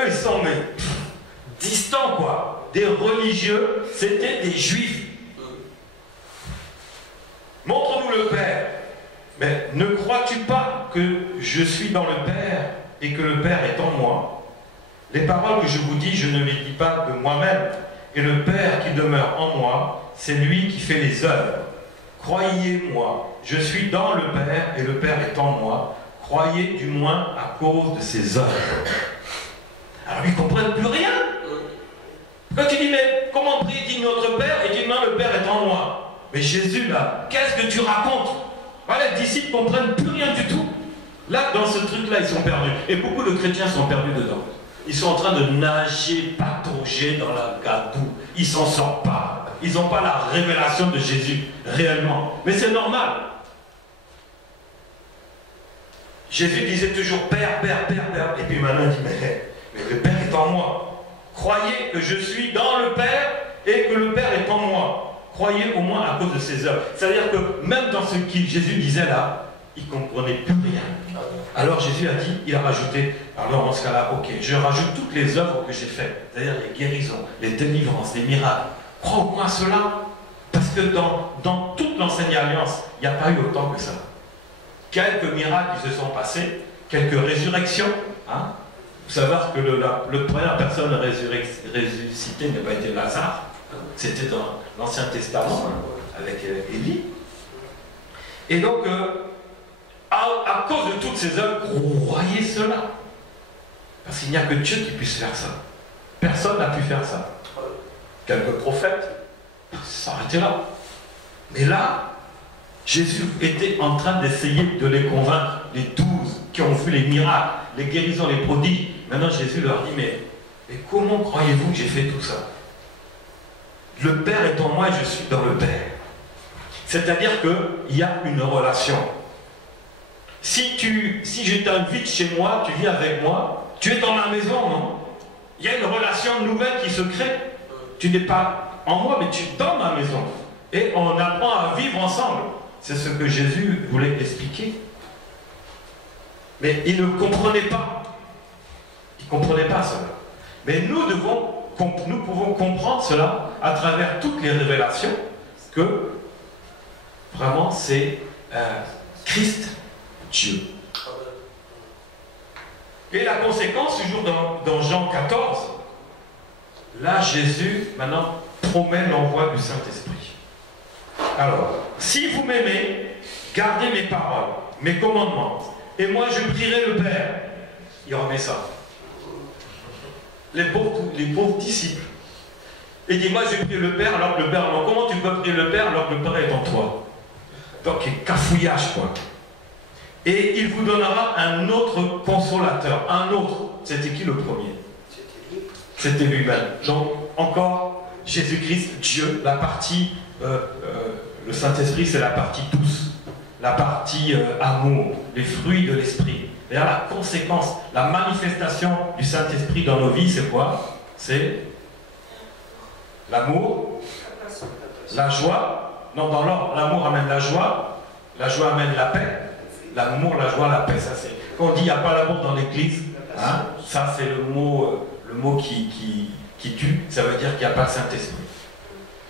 eux ils sont distants quoi. Des religieux, c'était des juifs. Montre-nous le Père. Mais ne crois-tu pas que je suis dans le Père et que le Père est en moi? Les paroles que je vous dis, je ne les dis pas de moi-même. Et le Père qui demeure en moi, c'est lui qui fait les œuvres. croyez-moi, je suis dans le Père et le Père est en moi. Croyez du moins à cause de ses œuvres. Alors ils ne comprennent plus rien. Quand tu dis, mais comment prie, dit notre Père, et dit, non, le Père est en moi. Mais Jésus, là, qu'est-ce que tu racontes? Voilà, les disciples ne comprennent plus rien du tout. Là, dans ce truc-là, ils sont perdus. Et beaucoup de chrétiens sont perdus dedans. Ils sont en train de nager, patauger dans la gadoue. Ils s'en sortent pas. Ils n'ont pas la révélation de Jésus, réellement. Mais c'est normal. Jésus disait toujours Père, Père, Père, Père. Et puis maintenant, il dit, mais le Père est en moi. Croyez que je suis dans le Père et que le Père est en moi. Croyez au moins à cause de ses œuvres. C'est-à-dire que même dans ce que Jésus disait là, il ne comprenait plus rien. Alors Jésus a dit, il a rajouté, alors dans ce cas-là, ok, je rajoute toutes les œuvres que j'ai faites, c'est-à-dire les guérisons, les délivrances, les miracles. Crois au moins à cela, parce que dans toute l'ancienne alliance, il n'y a pas eu autant que ça. Quelques miracles qui se sont passés, quelques résurrections. Hein. Vous savez que la première personne ressuscitée n'a pas été Lazare, c'était dans l'Ancien Testament, avec Élie. Et donc, à cause de toutes ces œuvres, croyez cela. Parce qu'il n'y a que Dieu qui puisse faire ça. Personne n'a pu faire ça. Quelques prophètes, ça s'arrêtait là. Mais là, Jésus était en train d'essayer de les convaincre, les 12 qui ont vu les miracles, les guérisons, les prodiges. Maintenant, Jésus leur dit, mais comment croyez-vous que j'ai fait tout ça? Le Père est en moi et je suis dans le Père. C'est-à-dire qu'il y a une relation. Si je t'invite chez moi, tu viens avec moi, tu es dans ma maison, non? Il y a une relation nouvelle qui se crée. Tu n'es pas en moi, mais tu es dans ma maison. Et on apprend à vivre ensemble. C'est ce que Jésus voulait expliquer. Mais il ne comprenait pas. Il ne comprenait pas cela. Mais nous pouvons comprendre cela à travers toutes les révélations que vraiment c'est Christ, Dieu. Et la conséquence, toujours dans Jean 14, là Jésus maintenant promet l'envoi du Saint-Esprit. Alors, si vous m'aimez, gardez mes paroles, mes commandements, et moi je prierai le Père. Il remet ça. Les pauvres disciples. Il dit, moi je prie le Père alors que le Père... Alors, comment tu peux prier le Père alors que le Père est en toi? Donc, cafouillage, quoi. Et il vous donnera un autre consolateur. Un autre. C'était qui le premier? C'était lui-même. Donc, encore, Jésus-Christ, Dieu, la partie... le Saint-Esprit, c'est la partie douce. La partie amour, les fruits de l'Esprit. D'ailleurs, la conséquence, la manifestation du Saint-Esprit dans nos vies, c'est quoi? C'est l'amour, la joie. Non, dans l'ordre, l'amour amène la joie amène la paix. L'amour, la joie, la paix, ça c'est... Quand on dit il n'y a pas l'amour dans l'église, hein, ça c'est le mot qui tue, ça veut dire qu'il n'y a pas le Saint-Esprit.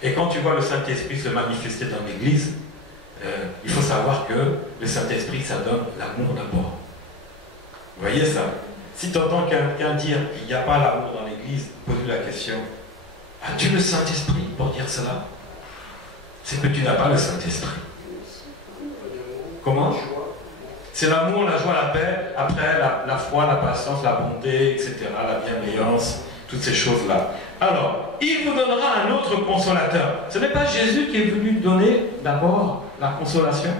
Et quand tu vois le Saint-Esprit se manifester dans l'église, il faut savoir que le Saint-Esprit, ça donne l'amour d'abord. Vous voyez ça? Si tu entends quelqu'un dire qu'il n'y a pas l'amour dans l'église, pose-lui la question, as-tu le Saint-Esprit pour dire cela? C'est que tu n'as pas le Saint-Esprit. Comment? C'est l'amour, la joie, la paix, après la foi, la patience, la bonté, etc., la bienveillance, toutes ces choses-là. Alors, il vous donnera un autre consolateur. Ce n'est pas Jésus qui est venu donner d'abord la consolation?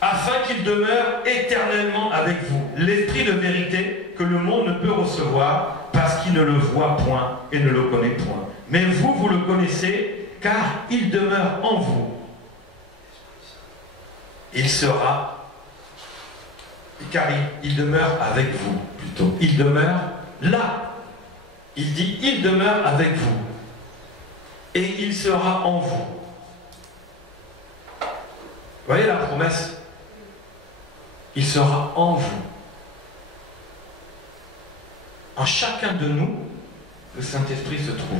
Afin qu'il demeure éternellement avec vous. L'esprit de vérité que le monde ne peut recevoir parce qu'il ne le voit point et ne le connaît point. Mais vous, vous le connaissez car il demeure en vous. Il sera, car il demeure avec vous, plutôt. Il demeure là. Il dit, il demeure avec vous. Et il sera en vous. Vous voyez la promesse? Il sera en vous. En chacun de nous, le Saint-Esprit se trouve.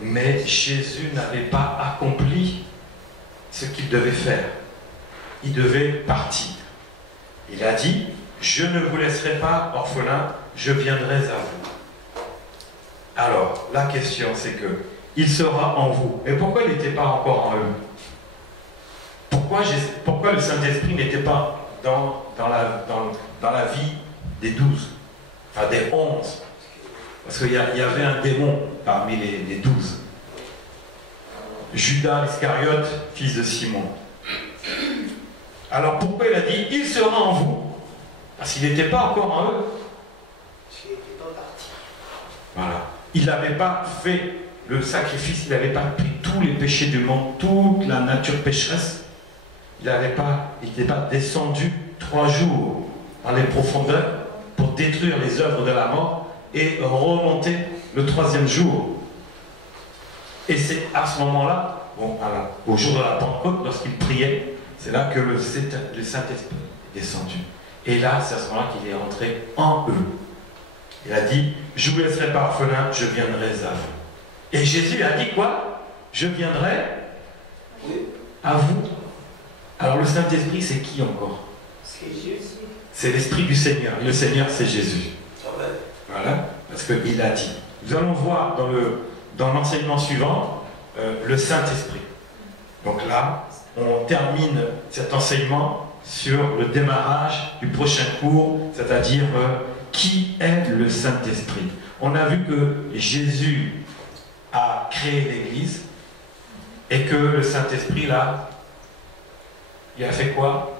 Mais Jésus n'avait pas accompli ce qu'il devait faire. Il devait partir. Il a dit, je ne vous laisserai pas orphelins, je viendrai à vous. Alors, la question c'est que, il sera en vous. Et pourquoi il n'était pas encore en eux? Pourquoi le Saint-Esprit n'était pas dans la vie des 12, enfin des 11? Parce qu'il y avait un démon parmi les 12. Judas Iscariote, fils de Simon. Alors pourquoi il a dit il sera en vous? Parce qu'il n'était pas encore en eux. Parce qu'il n'était pas parti. Voilà. Il n'avait pas fait le sacrifice, il n'avait pas pris tous les péchés du monde, toute la nature pécheresse. Il n'était pas descendu 3 jours dans les profondeurs pour détruire les œuvres de la mort et remonter le 3e jour. Et c'est à ce moment-là, au jour de la Pentecôte, lorsqu'il priait, c'est là que le Saint-Esprit est descendu. Et là, c'est à ce moment-là qu'il est entré en eux. Il a dit, je vous laisserai pas orphelin, je viendrai à vous. Et Jésus a dit quoi? Je viendrai à vous. Alors le Saint-Esprit, c'est qui encore? C'est Jésus. C'est l'Esprit du Seigneur. Le Seigneur, c'est Jésus. Voilà, parce qu'il a dit. Nous allons voir dans l'enseignement suivant le Saint-Esprit. Donc là, on termine cet enseignement sur le démarrage du prochain cours, c'est-à-dire qui est le Saint-Esprit. On a vu que Jésus a créé l'Église et que le Saint-Esprit, là, il a fait quoi?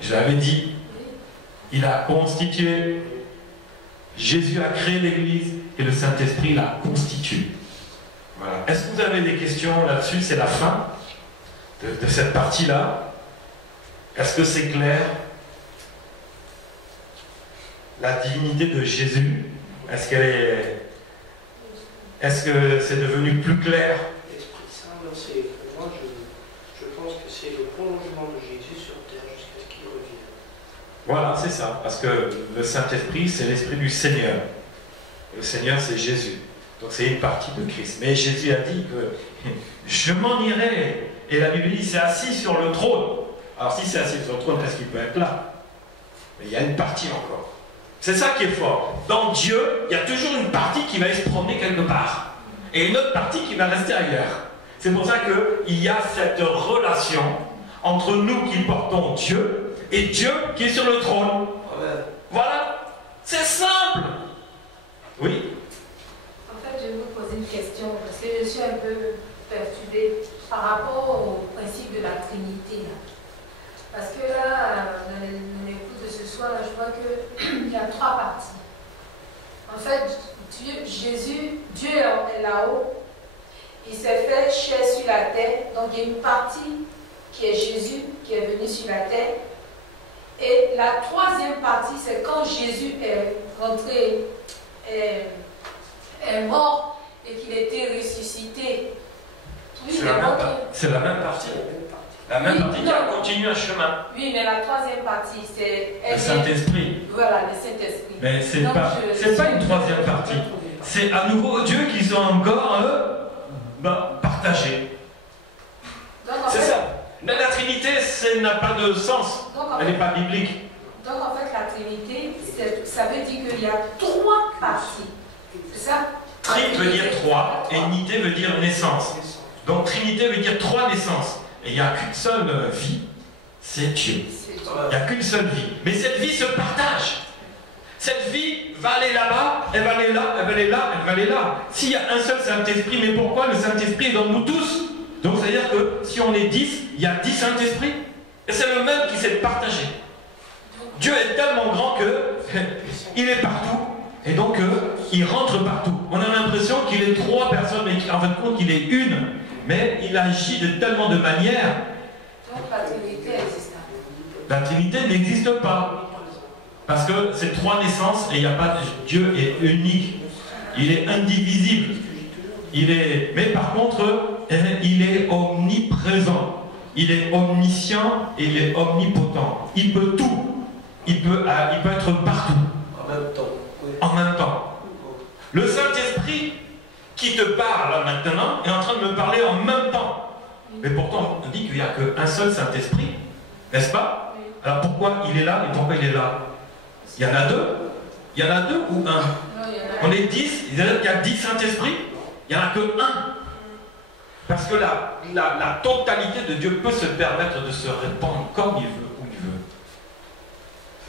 Je l'avais dit, il a constitué. Jésus a créé l'Église et le Saint-Esprit l'a constituée. Voilà. Est-ce que vous avez des questions là-dessus? C'est la fin de cette partie-là. Est-ce que c'est clair? La divinité de Jésus, est-ce que c'est devenu plus clair? L'Esprit Saint, moi je pense que c'est le prolongement de Jésus sur terre jusqu'à ce qu'il revienne. Voilà, c'est ça. Parce que le Saint-Esprit, c'est l'Esprit du Seigneur. Le Seigneur, c'est Jésus. Donc c'est une partie de Christ. Mais Jésus a dit que je m'en irai. Et la Bible dit, c'est assis sur le trône. Alors si c'est assis sur le trône, est-ce qu'il peut être là? Mais il y a une partie encore. C'est ça qui est fort. Dans Dieu, il y a toujours une partie qui va se promener quelque part. Et une autre partie qui va rester ailleurs. C'est pour ça qu'il y a cette relation entre nous qui portons Dieu et Dieu qui est sur le trône. Voilà. C'est simple. Oui. En fait, je vais vous poser une question, parce que je suis un peu perturbée par rapport au principe de la Trinité. Là. Parce que là, dans l'écoute de ce soir, là, je vois qu'il y a 3 parties. En fait, Dieu est là-haut, il s'est fait chair sur la terre, donc il y a une partie qui est Jésus, qui est venu sur la terre. Et la 3e partie, c'est quand Jésus est rentré, est mort et qu'il était ressuscité. Oui, c'est la même partie. La même partie qui a continué un chemin. Oui, mais la 3e partie, c'est le Saint-Esprit. Voilà, le Saint-Esprit. Mais c'est pas une 3e partie. C'est à nouveau Dieu qui sont encore partagés. C'est ça. Mais la Trinité, ça n'a pas de sens. Elle n'est pas biblique. Donc en fait, la Trinité, ça veut dire qu'il y a 3 parties. C'est ça? Tri veut dire 3 et nité veut dire naissance. Donc Trinité veut dire 3 naissances. Et il n'y a qu'une seule vie, c'est Dieu. Il n'y a qu'une seule vie. Mais cette vie se partage. Cette vie va aller là-bas, elle va aller là, elle va aller là, elle va aller là. S'il y a un seul Saint-Esprit, mais pourquoi le Saint-Esprit est dans nous tous? Donc c'est-à-dire que si on est 10, il y a 10 Saint-Esprits. Et c'est le même qui s'est partagé. Dieu est tellement grand qu'il est partout. Et donc il rentre partout. On a l'impression qu'il est 3 personnes, mais en fin de compte il est une. Mais il agit de tellement de manières. Donc la Trinité existe. La Trinité n'existe pas. Parce que c'est 3 naissances et il n'y a pas. Dieu est unique. Il est indivisible. Mais par contre, il est omniprésent. Il est omniscient et il est omnipotent. Il peut tout. Il peut être partout. En même temps. Oui. En même temps. Le Saint-Esprit qui te parle là maintenant est en train de me parler en même temps. Mais pourtant, on dit qu'il n'y a qu'un seul Saint-Esprit, n'est-ce pas? Alors pourquoi il est là et pourquoi il est là? Il y en a 2? Il y en a 2 ou 1? On est 10, il y a 10 Saint-Esprits? Il n'y en a que un. Parce que la totalité de Dieu peut se permettre de se répandre comme il veut, où il veut.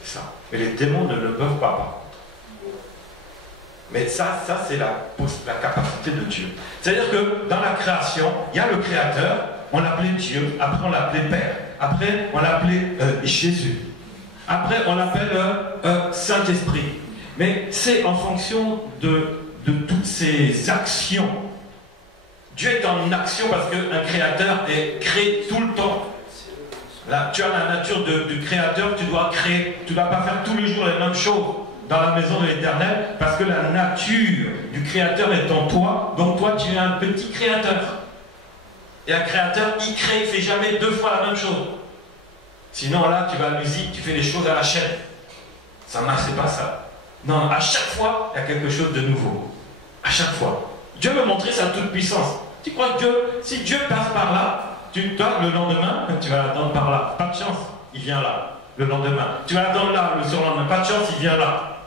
C'est ça. Et les démons ne le peuvent pas, par contre. Mais ça c'est la capacité de Dieu. C'est-à-dire que dans la création, il y a le Créateur, on l'appelait Dieu, après on l'appelait Père, après on l'appelait Jésus, après on l'appelle Saint-Esprit. Mais c'est en fonction de toutes ces actions. Dieu est en action parce qu'un créateur est créé tout le temps. Là, tu as la nature du créateur, tu dois créer. Tu ne dois pas faire tous les jours les mêmes choses dans la maison de l'Éternel parce que la nature du créateur est en toi. Donc toi, tu es un petit créateur. Et un créateur, il crée, il ne fait jamais 2 fois la même chose. Sinon, là, tu vas à l'usine, tu fais les choses à la chaîne. Ça marche, c'est pas ça. Non, à chaque fois, il y a quelque chose de nouveau. À chaque fois. Dieu veut montrer sa toute-puissance. Tu crois que si Dieu passe par là, toi, le lendemain, tu vas l'attendre par là. Pas de chance, il vient là. Le lendemain. Tu vas l'attendre là, le surlendemain. Pas de chance, il vient là.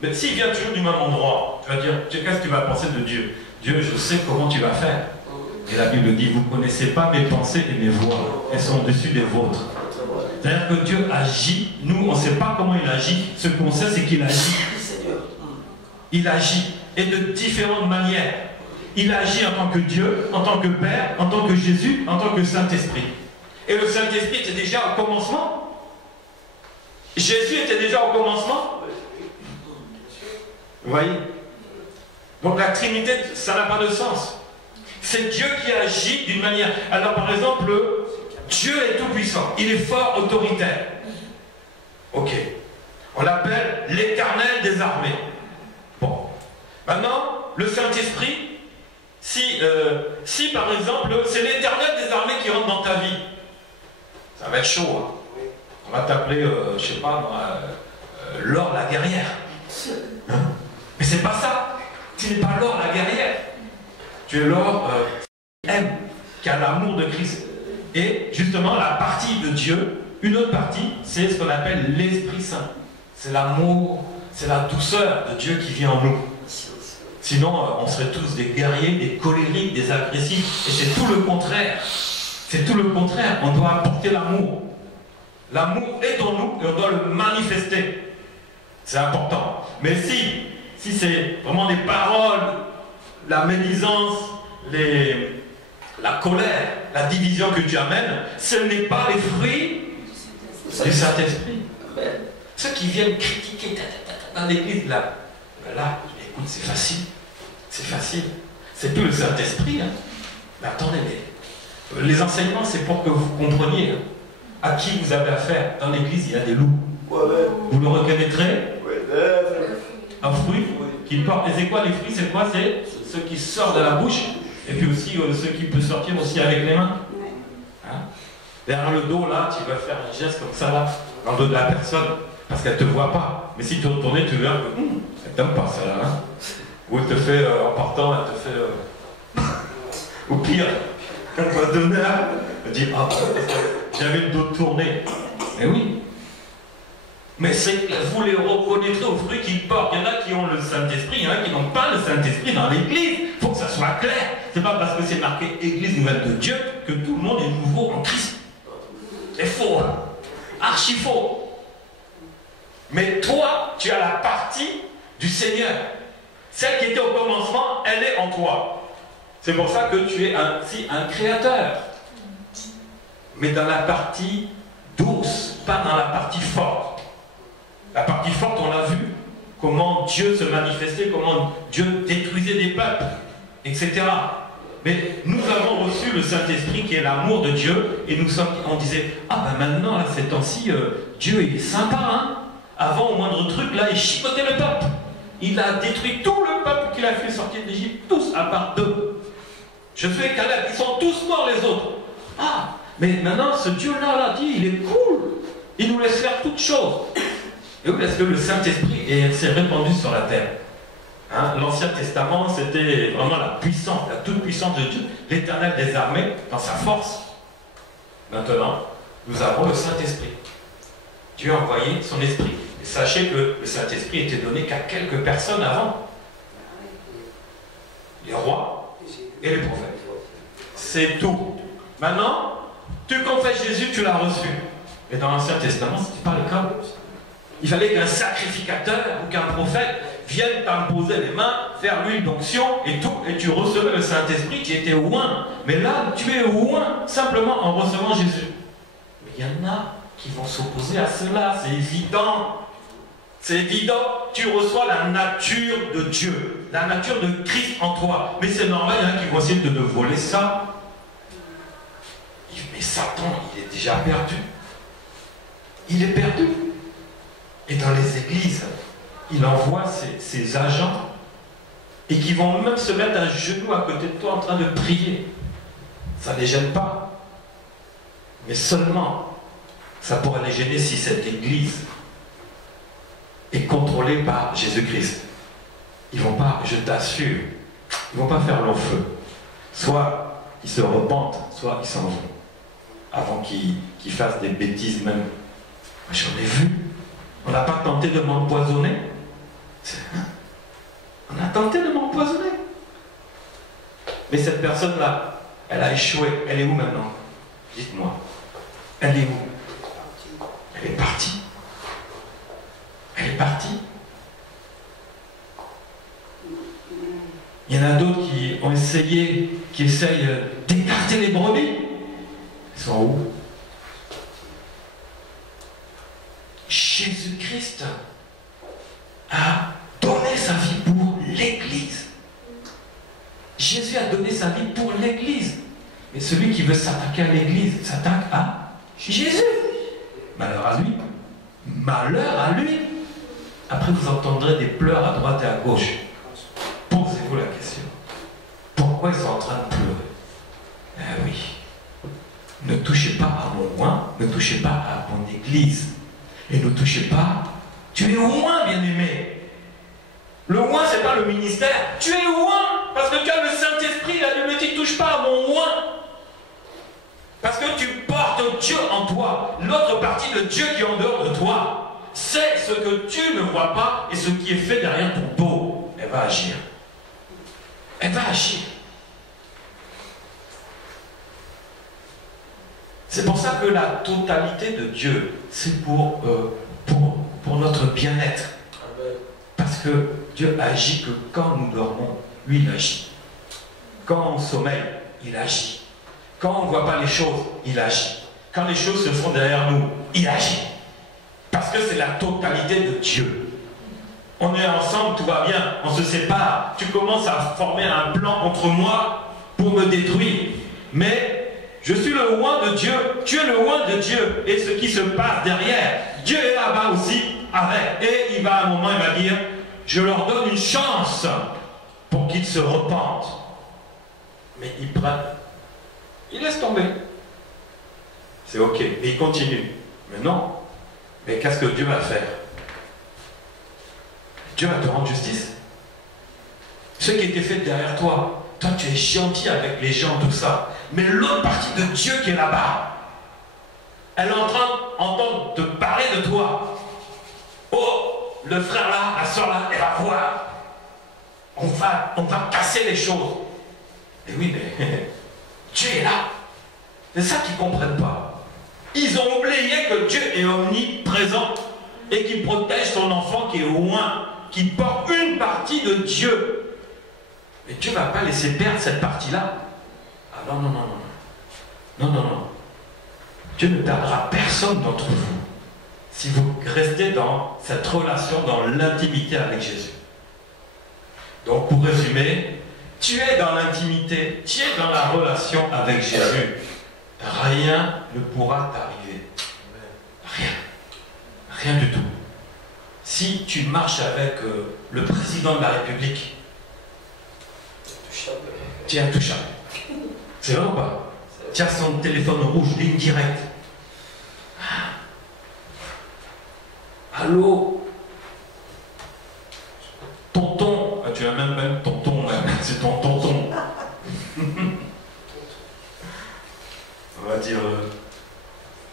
Mais s'il vient toujours du même endroit, tu vas dire, qu'est-ce que tu vas penser de Dieu? Dieu, je sais comment tu vas faire. Et la Bible dit, vous ne connaissez pas mes pensées et mes voies. Elles sont au-dessus des vôtres. C'est-à-dire que Dieu agit. Nous, on ne sait pas comment il agit. Ce qu'on sait, c'est qu'il agit. Il agit. Et de différentes manières. Il agit en tant que Dieu, en tant que Père, en tant que Jésus, en tant que Saint-Esprit. Et le Saint-Esprit était déjà au commencement. Jésus était déjà au commencement. Vous voyez? Donc la Trinité, ça n'a pas de sens. C'est Dieu qui agit d'une manière. Alors par exemple, Dieu est tout puissant. Il est fort, autoritaire. Ok. On l'appelle l'Éternel des armées. Bon. Maintenant, le Saint-Esprit, si par exemple, c'est l'Éternel des armées qui rentre dans ta vie, ça va être chaud. Hein. On va t'appeler, je sais pas, Laure la guerrière. Hein? Mais c'est pas ça. Tu n'es pas Laure la guerrière. Tu es Laure qui aime, qui a l'amour de Christ. Et justement, la partie de Dieu, une autre partie, c'est ce qu'on appelle l'Esprit Saint. C'est l'amour, c'est la douceur de Dieu qui vit en nous. Sinon, on serait tous des guerriers, des colériques, des agressifs. Et c'est tout le contraire. C'est tout le contraire. On doit apporter l'amour. L'amour est en nous et on doit le manifester. C'est important. Mais si c'est vraiment des paroles, la médisance, la colère, la division que tu amènes, ce n'est pas les fruits du Saint-Esprit. Ceux qui viennent critiquer dans l'église, là, écoute, c'est facile. C'est facile. C'est plus le Saint-Esprit. Hein. Mais attendez, les enseignements, c'est pour que vous compreniez à qui vous avez affaire. Dans l'église, il y a des loups. Vous le reconnaîtrez. Un fruit qui porte. Et c'est quoi les fruits? C'est quoi? C'est ce qui sort de la bouche. Et puis aussi ce qui peut sortir aussi avec les mains. Hein? Derrière le dos, là, tu vas faire un geste comme ça, là, dans le dos de la personne. Parce qu'elle ne te voit pas. Mais si tu retournes, tu verras que elle t'aime pas, ça là. Hein? Ou elle te fait, en partant, elle te fait... Ou pire, quand elle va donner, elle dit, ah, j'avais le dos tourné. Mais oui. Mais vous les reconnaîtrez aux fruits qu'ils portent. Il y en a qui ont le Saint-Esprit, il y en a qui n'ont pas le Saint-Esprit dans l'église. Il faut que ça soit clair. C'est pas parce que c'est marqué Église nouvelle de Dieu que tout le monde est nouveau en Christ. C'est faux. Archi faux. Mais toi, tu as la partie du Seigneur. Celle qui était au commencement, elle est en toi. C'est pour ça que tu es un créateur. Mais dans la partie douce, pas dans la partie forte. La partie forte, on l'a vu. Comment Dieu se manifestait, comment Dieu détruisait des peuples, etc. Mais nous avons reçu le Saint-Esprit qui est l'amour de Dieu. Et on disait, ah ben maintenant, là, ces temps-ci, Dieu il est sympa, hein. Avant, au moindre truc, là, il chipotait le peuple. Il a détruit tout le peuple qu'il a fait sortir d'Égypte, tous, à part 2. Je fais Caleb, ils sont tous morts les autres. Ah, mais maintenant, ce Dieu-là, dit, il est cool. Il nous laisse faire toutes choses. Et oui, parce que le Saint-Esprit s'est répandu sur la terre. Hein? L'Ancien Testament, c'était vraiment la puissance, la toute-puissance de Dieu, l'Éternel des armées, dans sa force. Maintenant, nous avons le Saint-Esprit. Dieu a envoyé son Esprit. Et sachez que le Saint-Esprit était donné qu'à quelques personnes avant. Les rois, et les prophètes. C'est tout. Maintenant, tu confesses Jésus, tu l'as reçu. Mais dans l'Ancien Testament, c'était pas le cas. Il fallait qu'un sacrificateur ou qu'un prophète vienne t'imposer les mains, faire l'huile d'onction et tout, et tu recevais le Saint-Esprit, tu étais oint. Mais là, tu es oint simplement en recevant Jésus. Mais il y en a qui vont s'opposer à cela, c'est évident. C'est évident, tu reçois la nature de Dieu, la nature de Christ en toi. Mais c'est normal, il y en a qui vont essayer de te voler ça. Mais Satan, il est déjà perdu. Il est perdu. Et dans les églises, il envoie ses agents et qui vont même se mettre à genoux à côté de toi en train de prier. Ça ne les gêne pas. Mais seulement, ça pourrait les gêner si cette église est contrôlée par Jésus-Christ. Ils ne vont pas, je t'assure, ils ne vont pas faire long feu. Soit ils se repentent, soit ils s'en vont. Avant qu'ils fassent des bêtises même. J'en ai vu. On n'a pas tenté de m'empoisonner. On a tenté de m'empoisonner. Mais cette personne-là, elle a échoué. Elle est où maintenant? Dites-moi. Elle est où? Elle est partie. Elle est partie. Il y en a d'autres qui ont essayé, qui essayent d'écarter les brebis. Ils sont où? Jésus-Christ a donné sa vie pour l'Église. Jésus a donné sa vie pour l'Église. Mais celui qui veut s'attaquer à l'Église s'attaque à Jésus. Malheur à lui. Malheur à lui. Après, vous entendrez des pleurs à droite et à gauche. Posez-vous la question. Pourquoi ils sont en train de pleurer? Eh oui. Ne touchez pas à mon oint, ne touchez pas à mon Église. Et ne touchez pas. Tu es oint, bien-aimé. Le oint, ce n'est pas le ministère. Tu es oint parce que tu as le Saint-Esprit. La Bible dit, touche pas à mon oint. Parce que tu portes Dieu en toi. L'autre partie de Dieu qui est en dehors de toi. C'est ce que tu ne vois pas et ce qui est fait derrière ton dos. Elle va agir. Elle va agir. C'est pour ça que la totalité de Dieu, c'est pour notre bien-être. Parce que Dieu agit que quand nous dormons, lui il agit. Quand on sommeille, il agit. Quand on ne voit pas les choses, il agit. Quand les choses se font derrière nous, il agit. Parce que c'est la totalité de Dieu. On est ensemble, tout va bien, on se sépare. Tu commences à former un plan contre moi pour me détruire. Mais je suis le oint de Dieu, tu es le oint de Dieu. Et ce qui se passe derrière, Dieu est là-bas aussi avec. Et il va à un moment, il va dire, je leur donne une chance pour qu'ils se repentent. Mais ils prennent. Ils laissent tomber. C'est ok, mais ils continuent. Mais non. Mais qu'est-ce que Dieu va faire? Dieu va te rendre justice. Ce qui était fait derrière toi, toi tu es gentil avec les gens, tout ça. Mais l'autre partie de Dieu qui est là-bas, elle est en train d'entendre te parler de toi. Oh, le frère là, la soeur là, elle va voir. On va casser les choses. Et oui, mais Dieu est là. C'est ça qu'ils ne comprennent pas. Ils ont oublié que Dieu est omniprésent et qu'il protège son enfant qui est loin, qui porte une partie de Dieu. Mais Dieu ne va pas laisser perdre cette partie-là. Ah non, non, non, non. Non, non, non. Dieu ne perdra personne d'entre vous si vous restez dans cette relation, dans l'intimité avec Jésus. Donc pour résumer, tu es dans l'intimité, tu es dans la relation avec Jésus. Rien ne pourra t'arriver. Rien. Rien du tout. Si tu marches avec le président de la République, tu es intouchable. C'est vrai ou pas? Tu as son téléphone rouge, ligne directe. Allô? Tonton. Ah, tu as même tonton, c'est ton tonton. On va dire...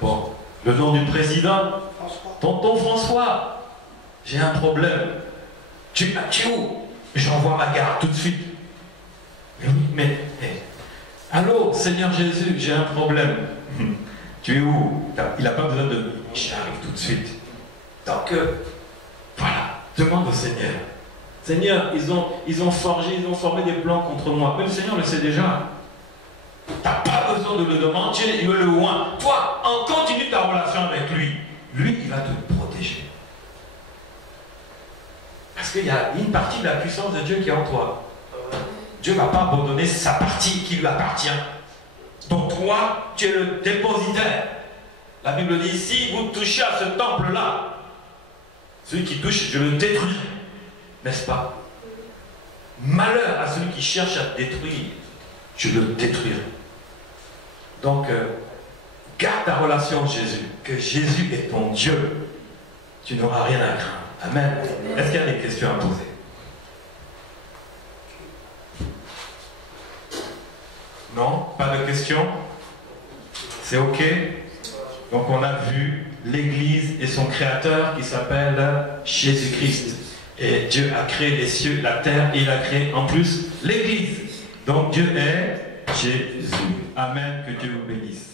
bon, le nom du président. Tonton François. J'ai un problème. Tu es où? J'envoie ma garde tout de suite. Mais, allô, Seigneur Jésus, j'ai un problème. Tu es où? Il n'a pas besoin de... J'arrive tout de suite. Donc, voilà, demande au Seigneur. Seigneur, ils ont formé des plans contre moi. Mais le Seigneur le sait déjà. Tu n'as pas besoin de le demander, il est le loin. Toi, continue ta relation avec lui. Lui, il va te protéger. Parce qu'il y a une partie de la puissance de Dieu qui est en toi. Dieu ne va pas abandonner sa partie qui lui appartient. Donc toi, tu es le dépositaire. La Bible dit, si vous touchez à ce temple-là, celui qui touche, je le détruis. N'est-ce pas? Malheur à celui qui cherche à détruire, je le détruirai. Donc, garde ta relation avec Jésus, que Jésus est ton Dieu. Tu n'auras rien à craindre. Amen. Est-ce qu'il y a des questions à poser? Non? Pas de questions? C'est OK? Donc on a vu l'Église et son créateur qui s'appelle Jésus-Christ. Et Dieu a créé les cieux, la terre, et il a créé en plus l'Église. Donc Dieu est Jésus. Amen, que Dieu vous bénisse.